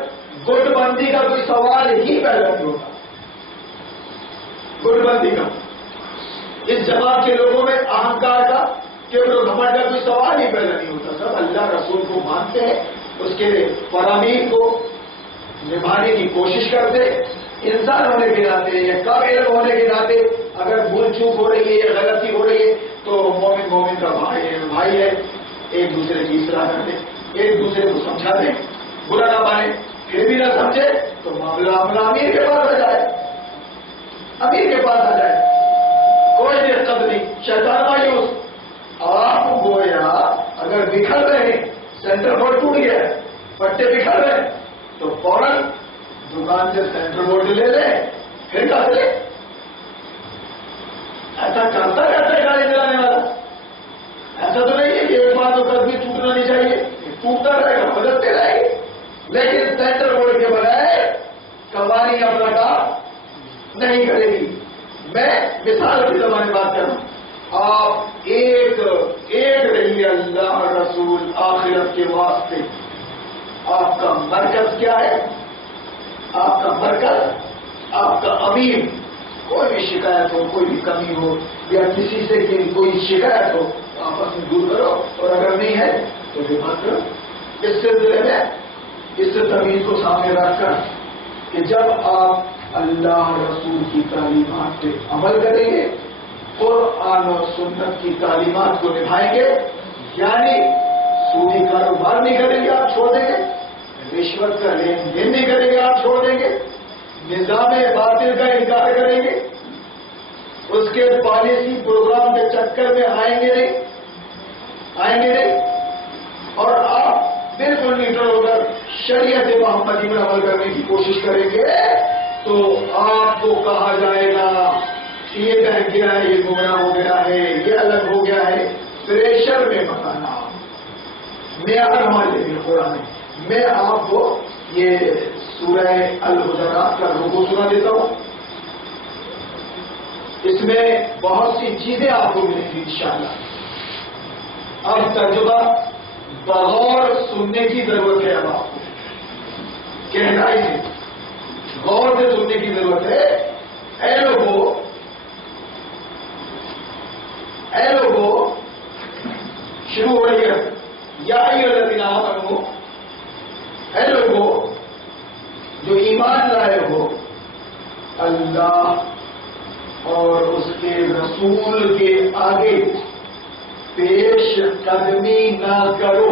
گٹ بندی کا کوئی سوال ہی پیدا نہیں ہوتا، گٹ بندی کا، اس جماعت کے لوگوں میں اہنکار کا، کبر و گھمنڈ کا کوئی سوال ہی پیدا نہیں ہوتا۔ سب اللہ رسول کو مانتے ہیں، اس کے فرامین کو نبھانے کی کوشش کرتے، انسان ہونے کے ناطے یا کم علم ہونے کے ناطے اگر بھول چوک ہو رہی ہے یا غلطی ہو رہی ہے تو مومن کا بھائی ہے، ایک دوسرے کی اصلاح کر دیں، ایک دوسرے کو سمجھا دیں، برا نہ مانے، پھر بھی نہ سمجھے تو معاملہ امیر کے پاس رہ جائے، امیر کے پاس آ جائے، کوئی دقت نہیں، شیطان مایوس۔ آپ گویا اگر بکھر رہے ہیں، سینٹر بورڈ ٹوٹ گیا ہے، پٹے بکھر رہے ہیں، تو فوراً دکان سے سینٹر بورڈ لے لیں، پھر کر لیں۔ ایسا کرتا رہتا ہے گاڑی چلانے والا، ایسا تو نہیں ہے کہ ایک بار تو کبھی ٹوٹنا نہیں چاہیے، ٹوٹتا رہے گا، بدلتے رہے گی، لیکن سینٹر بورڈ کے بجائے قواری اپنا کام نہیں کرے گی۔ میں مثال کی زبان بات کر رہا ہوں، آپ ایک رہیے اللہ رسول آخرت کے واسطے۔ آپ کا مرکز کیا ہے؟ آپ کا مرکز، آپ کا امیر، کوئی بھی شکایت ہو، کوئی بھی کمی ہو یا کسی سے کوئی شکایت ہو تو آپس میں دور کرو، اور اگر نہیں ہے تو پھر بات کرو۔ اس سلسلے میں اس تمیز کو سامنے رکھ کر کہ جب آپ اللہ رسول کی تعلیمات پہ عمل کریں گے، قرآن اور سنت کی تعلیمات کو نبھائیں گے، یعنی سودی کاروبار نہیں کریں گے، آپ چھوڑ دیں گے، رشوت کا لین دین نہیں کریں گے، آپ چھوڑ دیں گے، نظام باطل کا انکار کریں گے، اس کے پالیسی پروگرام کے چکر میں آئیں گے نہیں، اور آپ بالکل نیوٹرل ہو کر شریعت محمدی پر عمل کرنے کی کوشش کریں گے، تو آپ کو کہا جائے گا کہ یہ بہہ گیا ہے، یہ گمراہ ہو گیا ہے، یہ الگ ہو گیا ہے۔ پریشر میں بتانا معیار ہمارے لیے قرآن ہے۔ میں آپ کو یہ سورہ الحجرات کا رکوع سنا دیتا ہوں، اس میں بہت سی چیزیں آپ کو ملیں گی انشاءاللہ۔ اب ترجمہ بغور سننے کی ضرورت ہے، اب آپ کو گہرائی سے غور سے سننے کی ضرورت ہے۔ اے لوگو شروع ہو رہی ہے، یا ایھا الذین آمنوا، اے لوگو جو ایمان لائے ہو، اللہ اور اس کے رسول کے آگے پیش قدمی نہ کرو،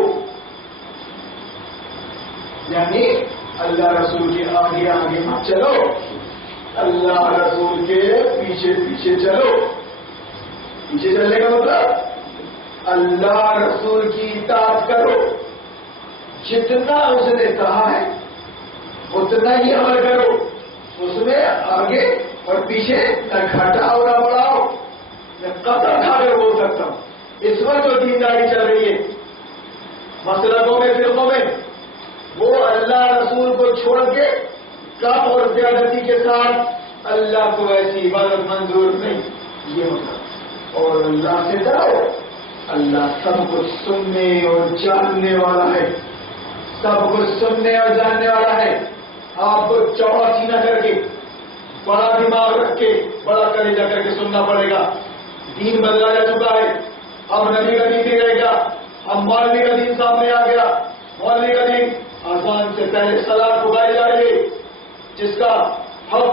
یعنی اللہ رسول کے آگے آگے مت چلو، اللہ رسول کے پیچھے پیچھے چلو۔ پیچھے چلنے کا مطلب اللہ رسول کی اطاعت کرو، جتنا اس نے کہا ہے اتنا ہی عمل کرو، اس میں آگے اور پیچھے نہ گھٹاؤ نہ بڑھاؤ۔ میں قسم کھا کر بول سکتا ہوں، اس وقت جو دینداری چل رہی ہے مسلکوں میں، فرقوں میں، وہ اللہ رسول کو چھوڑ کے کم اور زیادتی کے ساتھ اللہ کو ایسی عبادت منظور نہیں، یہ ہوتا۔ اور اللہ سے ڈرو، اللہ سب کچھ سننے اور جاننے والا ہے، سب کچھ سننے اور جاننے والا ہے۔ آپ کو چوڑا سینہ کر کے، بڑا دماغ رکھ کے، بڑا کلیجہ کر کے سننا پڑے گا۔ دین بدلا جا چکا ہے، اب نبی کا دین نہیں رہے گا، اب مولوی کا دین سامنے آ گیا۔ مولوی کا دین اذان سے پہلے صلاۃ پکائی جا رہی ہے، جس کا حق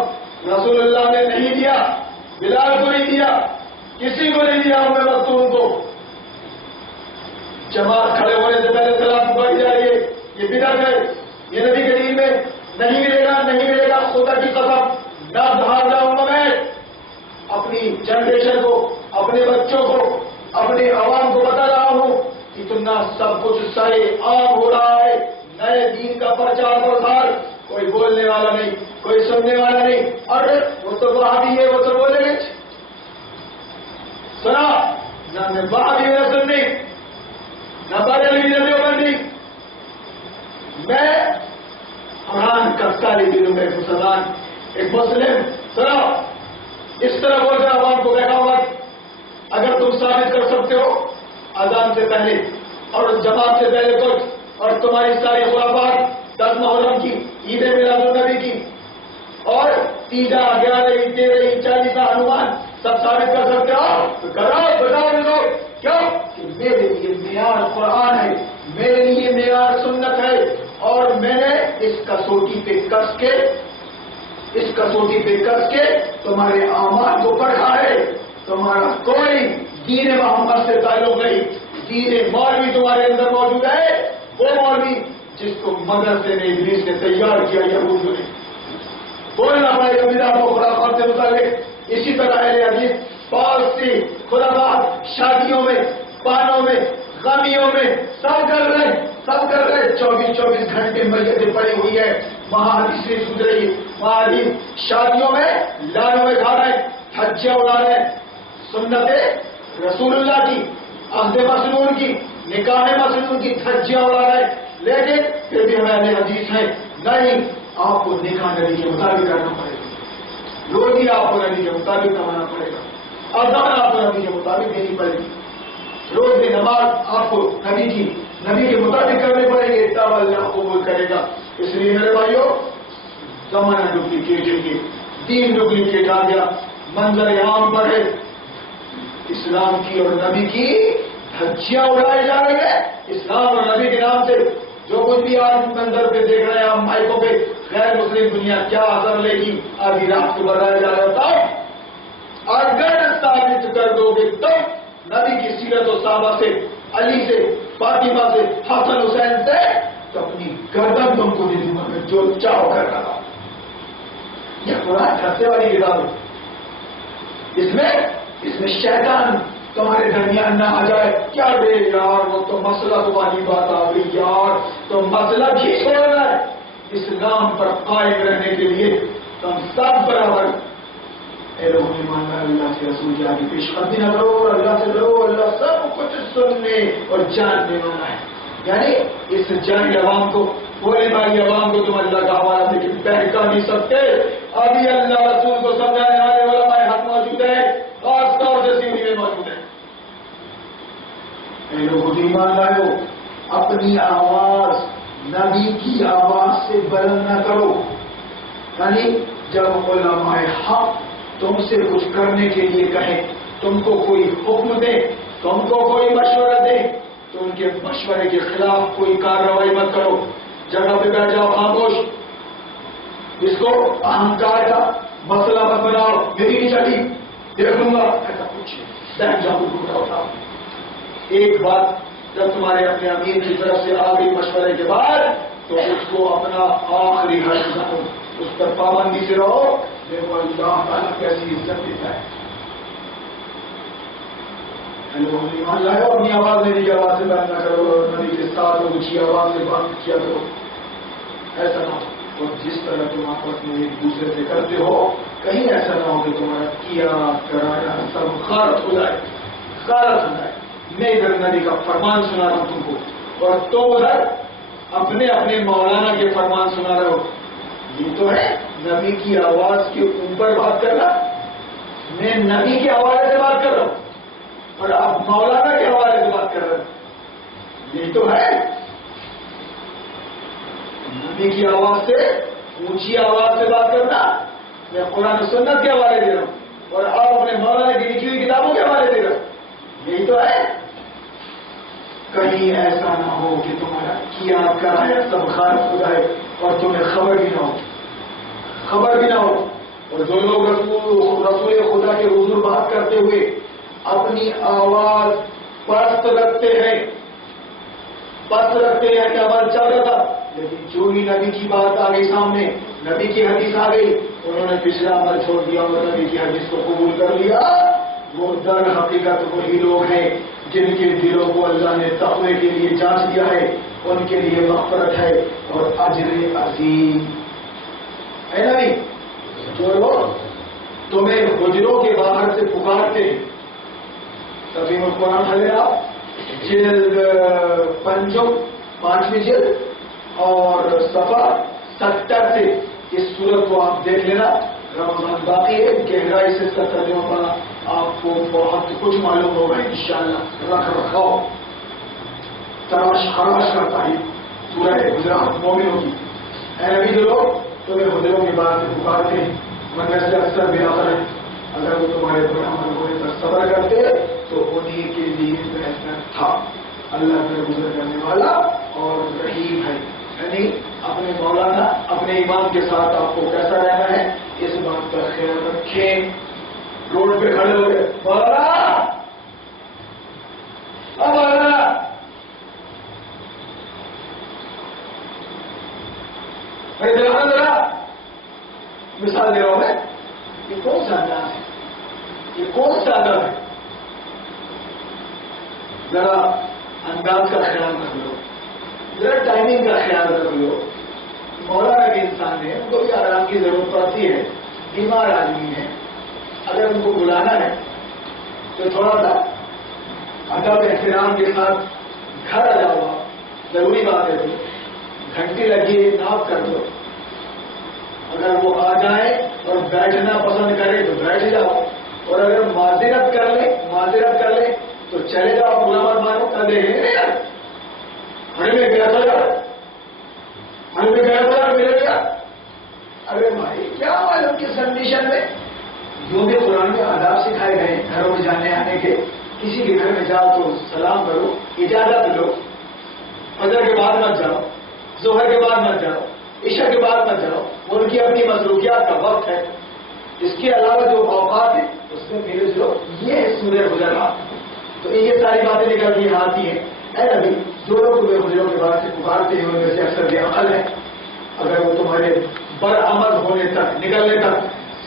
رسول اللہ نے نہیں دیا، بلال کو نہیں دیا، کسی کو نہیں دیا، ہمیں مختوم کو۔ جماعت کھڑے ہونے سے پہلے صلاۃ پکائی جا رہی ہے، یہ بدعت ہے، یہ نبی کے دین میں نہیں ملے گا، نہیں ملے گا، خدا کی قسم نہ باہر جاؤں گا میں۔ اپنی جنریشن کو، اپنے بچوں کو، اپنے عوام کو بتا رہا ہوں، اتنا سب کچھ سارے عام ہو رہا ہے، نئے دین کا پرچار پرسار، کوئی بولنے والا نہیں، کوئی سننے والا نہیں۔ ارے وہ تو وہابی ہے، وہ تو بولے گے، سنا نہ وہابی نہ سننی، نہ بریلوی نہ دیوبندی۔ میں قرآن کا طالب علم، ایک مسلمان، ایک مسلم، سنا اس طرح بول کر عوام کو دیکھا ہوا، اگر تم ثابت کر سکتے ہو اذان سے پہلے اور جماعت سے پہلے کچھ، اور تمہاری ساری خرافات 10 محرم کی، عید میلاد النبی کی، اور 3 11 13 40 ہنومان سب ثابت کر سکتے ہو تو کراؤ، بتاؤ لوگ کیوں کہ میرے لیے معیار قرآن ہے، میرے لیے معیار سنت ہے، اور میں نے اس کسوٹی پہ کس کے تمہارے اعمال کو پڑھا ہے۔ تمہارا کوئی دین محمد سے تعلق نہیں، دین مولوی تمہارے اندر موجود ہے، وہ مولوی جس کو مدرسے نے ابلیس نے تیار کیا، یہود نے۔ بولنا پڑے گا بدعت و خرافات سے متعلق. اسی طرح اہل حدیث بہت سی خرافات شادیوں میں، پانوں میں، غمیوں میں سب کر رہے ہیں. 24 گھنٹے میتیں پڑی ہوئی ہے. وہاں حدیث نہیں سن رہی. وہاں حدیث شادیوں میں لانوں میں کھا رہے ہیں، دھجیاں اڑا رہے ہیں. سنت رسول اللہ کی، عہد مسنون کی، نکاح مسنون کی دھجیاں اڑا رہے ہیں. لیکن پھر بھی ہمیں اہل حدیث ہیں نہیں، آپ کو نکاح نبی کے مطابق کرنا پڑے گا. روزی آپ کو نبی کے مطابق کمانا پڑے گا. اذان آپ کو نبی کے مطابق دینی پڑے گی. روز نماز آپ کو نبی کے مطابق کرنے پڑیں گے، تب اللہ قبول کرے گا. اس لیے میرے بھائیوں، زمانہ ڈپلیکیٹ ہے، دین ڈپلیکیٹ آ گیا. منظر عام پر ہے اسلام کی اور نبی کی دھجیاں اڑائے جا رہے ہیں. اسلام اور نبی کے نام سے جو کچھ بھی آج منظر پہ دیکھ رہے ہیں ہم مائکوں پہ، غیر مسلم دنیا کیا اثر لے گی؟ آدھی رات کو بتایا جا رہا تھا. اگر ثابت کر دو گے تب نبی کی سیرت و صحابہ سے، علی سے، فاطمہ سے، حسن حسین سے، تو اپنی گردن تم کو دے دوں گا. جو چاہو کر رہا. یہ قرآن کھسے والی کتاب ہے. اس میں شیطان تمہارے درمیان نہ آ جائے. کیا رے یار، وہ تو مسئلہ والی بات آ گئی یار، تو مسئلہ بھی چھوڑنا ہے. اسلام پر قائم رہنے کے لیے تم سب برابر. اے لوگوں نے ماننا اللہ کے رسول کے آگے پیش قدمی نہ کرو، اللہ سے ڈرو. اللہ سب کچھ سننے اور جاننے والا ہے. یعنی اس جاہل عوام کو، بولے بھائی عوام کو تم اللہ کا حوالہ دے کے بہکا نہیں سکتے. ابھی اللہ رسول کو سمجھانے والے علماء حق موجود ہے، خاص طور سے سیدھی میں موجود ہے. اے لوگوں ایمان لائو، اپنی آواز نبی کی آواز سے بلند نہ کرو. یعنی جب علماء حق تم سے کچھ کرنے کے لیے کہیں، تم کو کوئی حکم دے، تم کو کوئی مشورہ دے، تو ان کے مشورے کے خلاف کوئی کارروائی مت کرو. جگہ پہ بیٹھ جاؤ خاموش. اس کو اہنکار کا مسئلہ مت بناؤ. میری نہیں چلی، دیکھ لوں گا، ایسا کچھ بیٹھ جاؤ. اٹھاؤ. ایک بات جب تمہارے اپنے امیر کی طرف سے آ گئی مشورے کے بعد، تو اس کو اپنا آخری حق سمجھو، اس پر پابندی سے رہو. دیکھو اللہ تعالیٰ کیسی عزت دیتا ہے. ایمان لاؤ، اپنی آواز میری آواز سے بند نہ کرو، نبی کے ساتھ اونچی آواز سے بات کیا کرو. ایسا نہ ہو. اور جس طرح تم آپس میں ایک دوسرے سے کرتے ہو، کہیں ایسا نہ ہو کہ تمہارا کیا کرایا سب غلط ہو جائے. غلط ہو جائے. میں ادھر نبی کا فرمان سنا رہا ہوں تم کو، اور تم ادھر اپنے اپنے مولانا کے فرمان سنا رہے ہو. یہ تو ہے نبی کی آواز کے اوپر بات کرنا. میں نبی کے حوالے سے بات کر رہا ہوں اور آپ مولانا کے حوالے سے بات کر رہے ہیں. یہ تو ہے نبی کی آواز سے، اونچی آواز سے بات کرنا. میں قرآن و سنت کے حوالے دے رہا ہوں اور آپ اپنے مولانا کی لکھی ہوئی کتابوں کے حوالے دے رہے ہیں. یہی تو ہے. کہیں ایسا نہ ہو کہ تمہارا کیا کرایا سب غلط ہو جائے اور تمہیں خبر بھی نہ ہو. اور جو لوگ رسول خدا کے حضور بات کرتے ہوئے اپنی آواز پست رکھتے ہیں کہ عمل چل رہا تھا، لیکن جو بھی نبی کی بات آ گئی سامنے، نبی کی حدیث آ گئی، انہوں نے پچھلا عمل چھوڑ دیا اور نبی کی حدیث کو قبول کر لیا. وہ در حقیقت وہی لوگ ہیں جن کے دلوں کو اللہ نے تقوی کے لیے جانچ دیا ہے. ان کے لیے مغفرت ہے اور اجر عظیم ہے. نبی جو لوگ تمہیں حجروں کے باہر سے پکارتے ہیں، تبھی میں قرآن ہے آپ جلد 5ویں جلد اور صفحہ 70 سے اس صورت کو آپ دیکھ لینا. رمضان باقی ہے، گہرائی سے اس کا ترجمہ پڑھا آپ کو بہت کچھ معلوم ہوگا انشاءاللہ. رکھ رکھاؤ تراش خراش کرتا ہے سورہ حجرات مومنوں کی. اے نبی جو لوگ تمہیں حجروں کے بعد سے پکارتے ہیں، مگر سے اکثر بھی آتا ہے، اگر وہ تمہارے پر عمل ہونے پر صبر کرتے تو انہیں کے لیے بہتر تھا. اللہ پر گزر کرنے والا اور رحیم ہے. یعنی اپنے مولانا، اپنے امام کے ساتھ آپ کو کیسا رہنا ہے اس بات کا خیال رکھیں. روڈ پہ کھڑے ہو گئے، مولانا ذرا مثال دے رہا ہوں میں، یہ کون سا انداز ہے، یہ کون سا ادب ہے؟ ذرا انداز کا خیال رکھ لو، ذرا ٹائمنگ کا خیال رکھ لو. مولانا کے انسان ہے، ان کو بھی آرام کی ضرورت پڑتی ہے، بیمار آدمی ہے، اگر ان کو بلانا ہے تو تھوڑا سا ادب احترام کے ساتھ گھر آ جاؤ. ضروری بات ہے، گھنٹی لگی ناپ کر دو. اگر وہ آ جائیں اور بیٹھنا پسند کرے تو بیٹھ جاؤ، اور اگر معذرت کر لے تو چلے جاؤ. برا مت مانو، کر دے ہمیں میں گیا تھا یار، ہمیں میں گیا تھا یار، میرے گیا. ارے بھائی کیا معلوم کس کنڈیشن میں. جو بھی قرآن میں آداب سکھائے گئے گھروں میں جانے آنے کے، کسی کے گھر میں جاؤ تو سلام کرو، اجازت لو. فجر کے بعد مت جاؤ، ظہر کے بعد مت جاؤ، عشاء کے بعد مت جاؤ، ان کی اپنی مصروفیات کا وقت ہے. اس کے علاوہ جو اوقات ہیں اس میں میرے جو یہ سورہ حجرات، تو یہ ساری باتیں نکل کے آتی ہیں. اے نبی، جو لوگ تمہیں حجروں کے بعد سے پکارتے ہیں ان میں سے اکثر بے عمل ہے، اگر وہ تمہارے برعمل ہونے تک، نکلنے تک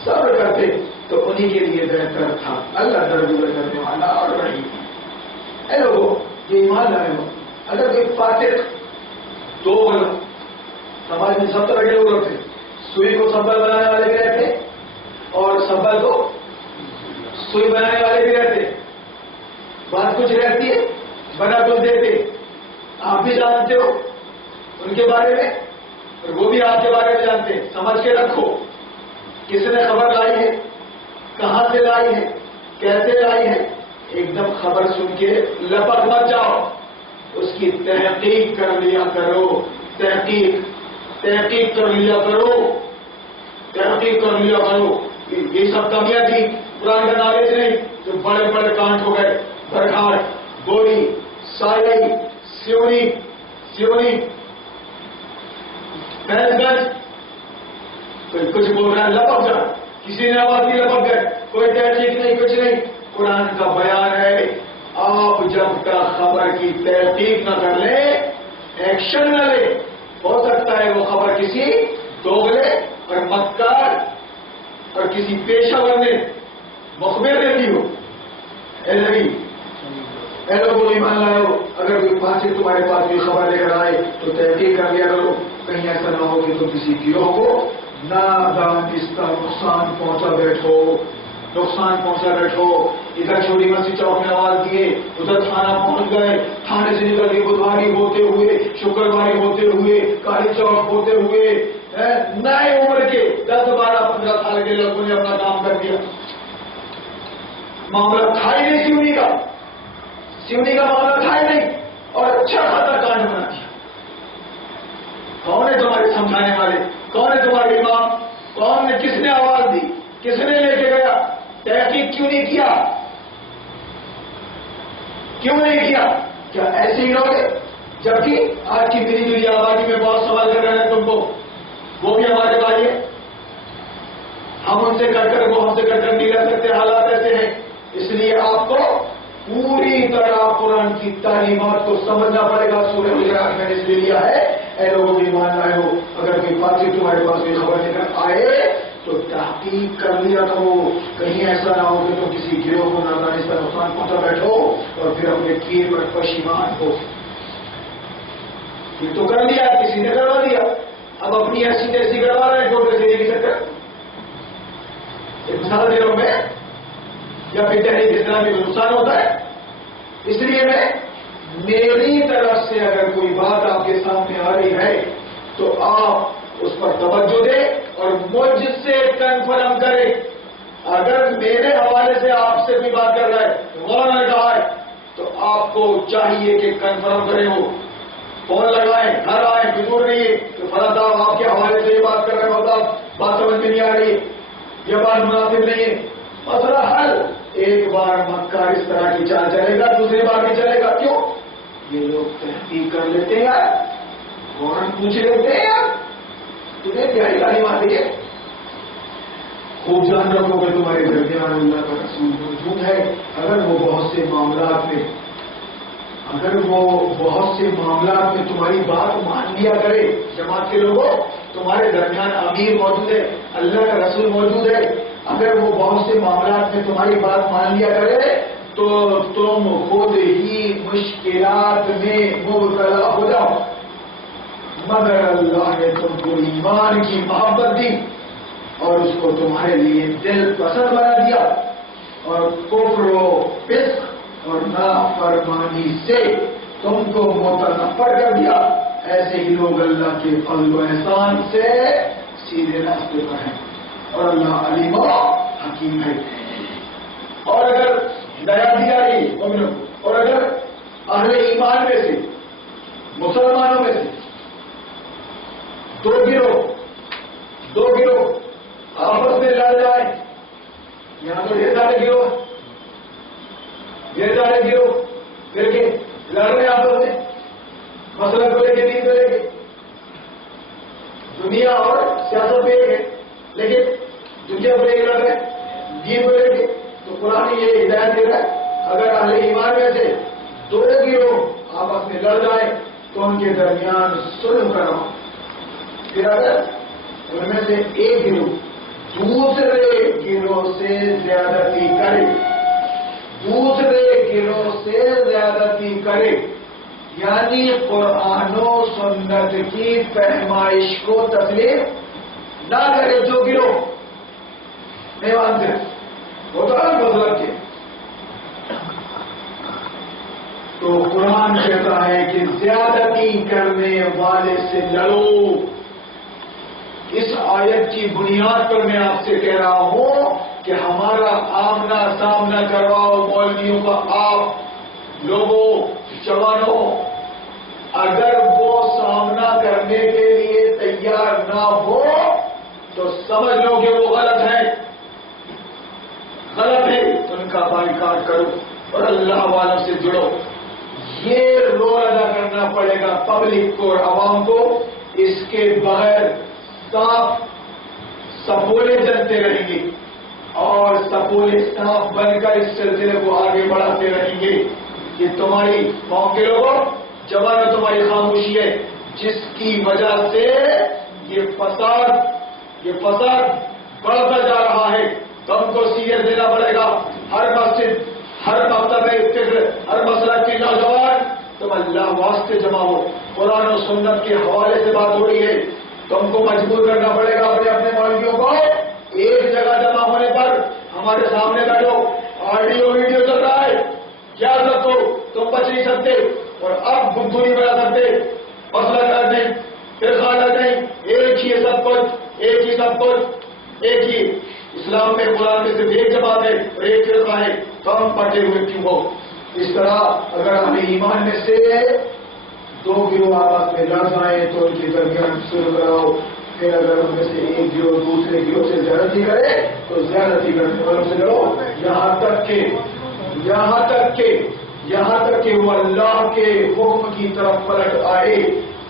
صبر کرتے تو انہی کے لیے بہتر تھا. اللہ درگزر کرنے والا اور رحیم. اے لوگوں یہ ایمان لائے ہو، اگر کوئی فاتح دو بولو، سماج میں سب طرح کے لوگ ہوتے، سوئی کو سبل بنانے والے بھی رہتے اور سبل کو سوئی بنانے والے بھی رہتے. بات کچھ رہتی ہے، بنا کچھ دیتے. آپ بھی جانتے ہو ان کے بارے میں اور وہ بھی آپ کے بارے میں جانتے ہیں. سمجھ کے رکھو کس نے خبر لائی ہے، کہاں سے لائی ہے، کیسے لائی ہے. ایک دم خبر سن کے لپک مت جاؤ، اس کی تحقیق کر لیا کرو. تحقیق کر لیا کرو، تحقیق کر لیا کرو. یہ سب کمیاں تھی قرآن کا نالج نہیں. جو بڑے بڑے کانٹ ہو گئے، برکھاٹ، بوری، سائی، سیونی، فیض گنج، کوئی کچھ بول رہا ہے لپک جا. کسی نے آواز نہیں، لپک گئے. کوئی تحقیق نہیں، کچھ نہیں. قرآن کا بیان ہے، آپ جب تک خبر کی تحقیق نہ کر لیں، ایکشن نہ لیں، ہو سکتا ہے وہ خبر کسی دوغلے اور مکار اور کسی پیشہ ور نے مخبر دے دی ہو. اے نبی، اے لوگوں ایمان لائے ہو، اگر کوئی فاسق تمہارے پاس کوئی خبر لے کر آئے تو تحقیق کر لیا کرو. کہیں ایسا نہ ہو کہ تم کسی گروہ کو نادانستہ نقصان پہنچا بیٹھو. ادھر چھوٹی مسجد چوک میں آواز دیے، ادھر تھانہ پہنچ گئے، تھانے سے نکل کے بدھواری ہوتے ہوئے، شکرواری ہوتے ہوئے، کالی چوک ہوتے ہوئے، نئے عمر کے 10 12 15 سال کے لوگوں نے اپنا کام کر دیا. معاملہ تھا ہی نہیں سیونی کا معاملہ تھا ہی نہیں، اور اچھا خاصا کانڈ بنا دیا. کون ہے تمہارے سمجھانے والے؟ کون ہے تمہارے امام؟ کون نے، کس نے آواز دی، کس نے لے کے گیا؟ تحقیق کیوں نہیں کیا؟ کیا ایسے ہی لوگ ہیں؟ جبکہ آج کی میری میری آبادی میں بہت سوال کر رہے ہیں تم کو، وہ بھی ہمارے بھائی ہیں. ہم ان سے کر کر، وہ ہم سے کر کر نہیں رہ سکتے. حالات ایسے ہیں. اس لیے آپ کو پوری طرح قرآن کی تعلیمات کو سمجھنا پڑے گا. سورہ حجرات میں نے اس لیے لیا ہے. اے لوگوں کی ایمان لائے ہو، اگر کوئی فاسق تمہارے پاس کوئی خبر لے کر آئے تو تحقیق کر لیا کرو. کہیں ایسا نہ ہو کہ تم کسی گروہ کو نادانستہ نقصان پہنچا بیٹھو اور پھر اپنے کیے پر پشیمان ہو. یہ تو کر لیا، کسی نے کروا دیا، اب اپنی ایسی کروا رہے ہیں کوٹ کچہری کی چکر. مثال دے رہا ہوں میں، یا پھر تحریک اسلامی کو نقصان ہوتا ہے. اس لیے میری طرف سے اگر کوئی بات آپ کے سامنے آ رہی ہے تو آپ اس پر توجہ دیں اور مجھ سے کنفرم کریں. اگر میرے حوالے سے آپ سے کوئی بات کر رہا ہے، مولانا نے کہا ہے، تو آپ کو چاہیے کہ کنفرم کریں. وہ فون لگائیں، گھر آئیں، دور نہیں ہے تو فلاں صاحب آپ کے حوالے سے یہ بات کر رہے ہیں، بات سمجھ میں نہیں آ رہی، یہ بات مناسب نہیں ہے. مسئلہ حل. ایک بار مکار اس طرح کی چال چلے گا، دوسری بار بھی چلے گا. کیوں؟ یہ لوگ تحقیق کر لیتے ہیں یار، فوراً پوچھ لیتے ہیں یار. تمہیں پیاری تعلیم آتی ہے. خوب جان رکھو کہ تمہارے درمیان اللہ کا رسول موجود ہے. اگر وہ بہت سے معاملات میں اگر وہ بہت سے معاملات میں تمہاری بات مان لیا کرے، جماعت کے لوگوں تمہارے درمیان امیر موجود ہے، اللہ کا رسول موجود ہے، اگر وہ بہت سے معاملات میں تمہاری بات مان لیا کرے تو تم خود ہی مشکلات میں مبتلا ہو جاؤ، مگر اللہ نے تم کو ایمان کی محبت دی اور اس کو تمہارے لیے دل پسند بنا دیا، اور کفر و فسق اور نافرمانی سے تم کو متنفر کر دیا، ایسے ہی لوگ اللہ کے فضل و احسان سے سیدھے راستے پر ہیں، اور اللہ علیم و حکیم ہے۔ اور اگر ہدایت دی جائے مومنوں، اور اگر اہل ایمان میں سے مسلمانوں میں سے دو گروہ آپس میں لڑ جائیں، یہاں تو ڈھیر سارے گروہ پھر کے لڑ رہے آپس میں، مسئلہ کو لے کے دین کو لے کے، دنیا اور سیاست پہ ایک ہے لیکن دنیا کو لے کے لڑ رہے دین کو لے کے، تو قرآن یہ ہدایت دے رہا ہے اگر اہل ایمان میں سے دو گروہ آپس میں لڑ جائیں تو ان کے درمیان صلح کرو، پھر اگر ان میں سے ایک گروہ دوسرے گروہ سے زیادتی کرے یعنی قرآن و سنت کی پیمائش کو تسلیم نہ کرے، جو گروہ نہیں مانتے وہ تو الگ مطلب کے، تو قرآن کہتا ہے کہ زیادتی کرنے والے سے لڑو۔ اس آیت کی بنیاد پر میں آپ سے کہہ رہا ہوں کہ ہمارا آمنا سامنا کرواؤ مولویوں کا، آپ لوگوں جوانوں، اگر وہ سامنا کرنے کے لیے تیار نہ ہو تو سمجھ لو کہ وہ غلط ہے، ان کا بائیکاٹ کرو اور اللہ والوں سے جڑو۔ یہ رول ادا کرنا پڑے گا پبلک کو اور عوام کو، اس کے بغیر صاف سپولے جلتے رہیں گے اور سپولے صاف بن کر اس سلسلے کو آگے بڑھاتے رہیں گے۔ یہ تمہاری قوم کے لوگوں جوانوں تمہاری خاموشی ہے جس کی وجہ سے یہ فساد بڑھتا جا رہا ہے، تم کو سیریس دینا پڑے گا۔ ہر مسجد، ہر مکتب فکر، ہر مسلک کے نوجوان تم اللہ واسطے جمع ہو، قرآن و سنت کے حوالے سے بات ہو رہی ہے، تم کو مجبور کرنا پڑے گا اپنے مولویوں کو ایک جگہ جمع ہونے پر ہمارے سامنے بیٹھو، آڈیو ویڈیو چل رہا ہے، کیا سکو تم بچ نہیں سکتے، اور اب بدھو نہیں بنا سکتے، مسئلہ کر نہیں، پھر خالہ نہیں، ایک ہی سب کچھ، ایک ہی اسلام میں قرآن میں صرف ایک جماعت ہے اور ایک فرقہ ہے، تو ہم پٹے ہوئے کیوں ہو؟ اس طرح اگر ہمیں ایمان میں سے دو گروہ آپس میں لڑ جائیں تو ان کے درمیان صلح کراؤ، پھر اگر ان میں سے ایک گروہ دوسرے گروہ سے زیادتی کرے تو زیادتی کرنے والوں سے لڑو، یہاں تک کہ وہ اللہ کے حکم کی طرف پلٹ آئے،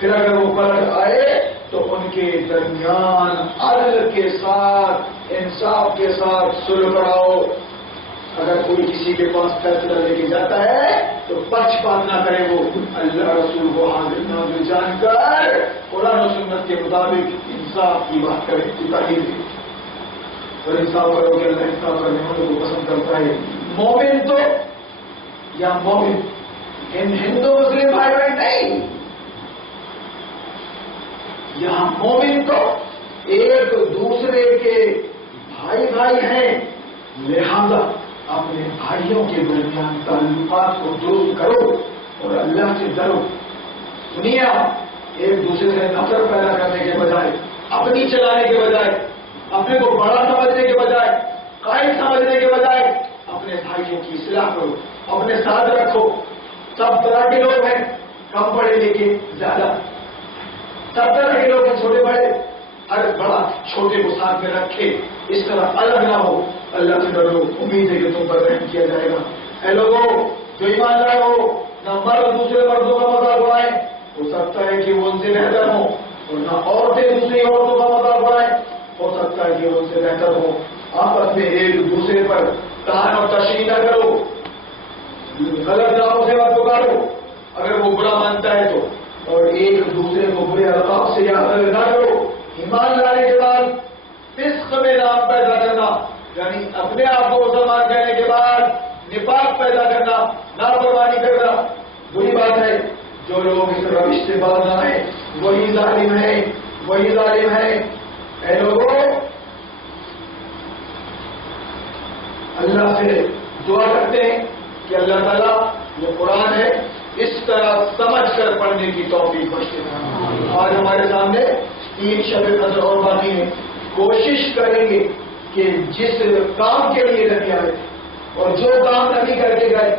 پھر اگر وہ پلٹ آئے تو ان کے درمیان عدل کے ساتھ، انصاف کے ساتھ صلح کراؤ۔ اگر کوئی کسی کے پاس فیصلہ لے کے جاتا ہے تو پچھپان نہ کرے، وہ اللہ رسول کو حاضر ناظر جان کر قرآن و سنت کے مطابق انصاف کی بات کرے، تعلیم دی اور انصاف کرو کہ اللہ انصاف کرنے والوں کو پسند کرتا ہے۔ مومن تو یا مومن ہندو مسلم بھائی بہن نہیں، یہاں مومن تو ایک دوسرے کے بھائی ہیں، لہذا اپنے بھائیوں کے درمیان تعلقات کو درست کرو اور اللہ سے ڈرو۔ دنیا ایک دوسرے سے نفرت پیدا کرنے کے بجائے، اپنی چلانے کے بجائے، اپنے کو بڑا سمجھنے کے بجائے، قائد سمجھنے کے بجائے اپنے بھائیوں کی اصلاح کرو، اپنے ساتھ رکھو۔ سب طرح کے لوگ ہیں، کم پڑھے لکھے زیادہ، سب طرح کے لوگ ہیں، چھوٹے بڑے، ہر بڑا چھوٹے کو ساتھ میں رکھے، اس طرح الگ نہ ہو۔ اللہ سے ڈرو، امید ہے کہ تم پر رحم کیا جائے گا۔ اے لوگوں جو ایمان لائے ہو، نہ مرد دوسرے مردوں کا مذاق اڑائیں، ہو سکتا ہے کہ وہ ان سے بہتر ہوں، اور نہ عورتیں دوسری عورتوں کا مذاق اڑائیں، ہو سکتا ہے کہ وہ ان سے بہتر ہوں۔ آپس میں ایک دوسرے پر تان اور تشریح نہ کرو، غلط ناموں سے مت پکارو، اگر وہ برا مانتا ہے تو، اور ایک دوسرے کو برے القاب سے یاد نہ کرو. ایمان لانے کے بعد فسق میں نام پیدا کرنا، یعنی اپنے آپ کو مسلمان کہنے کے بعد نفاق پیدا کرنا، نافرمانی کرنا بری بات ہے. جو لوگ اس روش سے باز نہ ہیں وہی ظالم ہیں، وہی ظالم ہیں. اے لوگوں، اللہ سے دعا کرتے ہیں کہ اللہ تعالیٰ یہ قرآن ہے اس طرح سمجھ کر پڑھنے کی توفیق بخشے. آج ہمارے سامنے 3 شب قدر اور باقی ہیں. کوشش کریں گے کہ جس کام کے لیے نبی آئے اور جو کام نبی کر کے گئے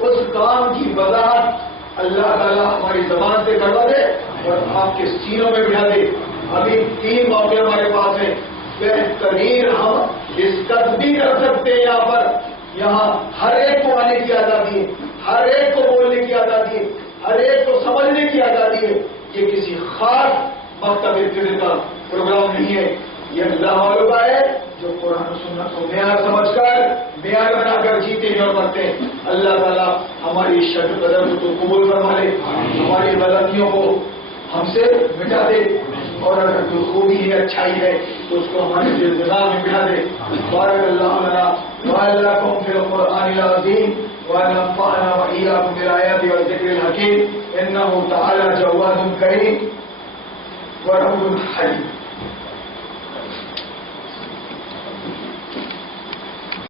اس کام کی وضاحت اللہ تعالیٰ ہماری زبان سے کروا دے اور آپ کے سینوں میں بٹھا دے. ابھی 3 موقع ہمارے پاس ہیں. بہترین ہم ڈسکس بھی کر سکتے ہیں یہاں پر. یہاں ہر ایک کو آنے کی آزادی ہے، ہر ایک کو بولنے کی آزادی ہے، ہر ایک کو سمجھنے کی آزادی ہے. یہ کسی خاص مکتب ابتدائی کا پروگرام نہیں ہے. یہ اللہ والوں کا ہے جو قرآن و سنت کو معیار سمجھ کر معیار بنا کر جیتے ہیں اور مرتے ہیں. اللہ تعالیٰ ہماری شب قدر کو قبول فرما لے، ہماری غلطیوں کو ہم سے مٹا دے، اور اگر جو خوبی ہے اچھائی ہے تو اس کو ہمارے دماغ میں بٹھا دے. بارک اللہ لنا وعلکم فی القرآن العظیم ونفعنا وإياكم بالآیات والذکر الحکیم انہ تعالی جواد کریم ورب حلیم.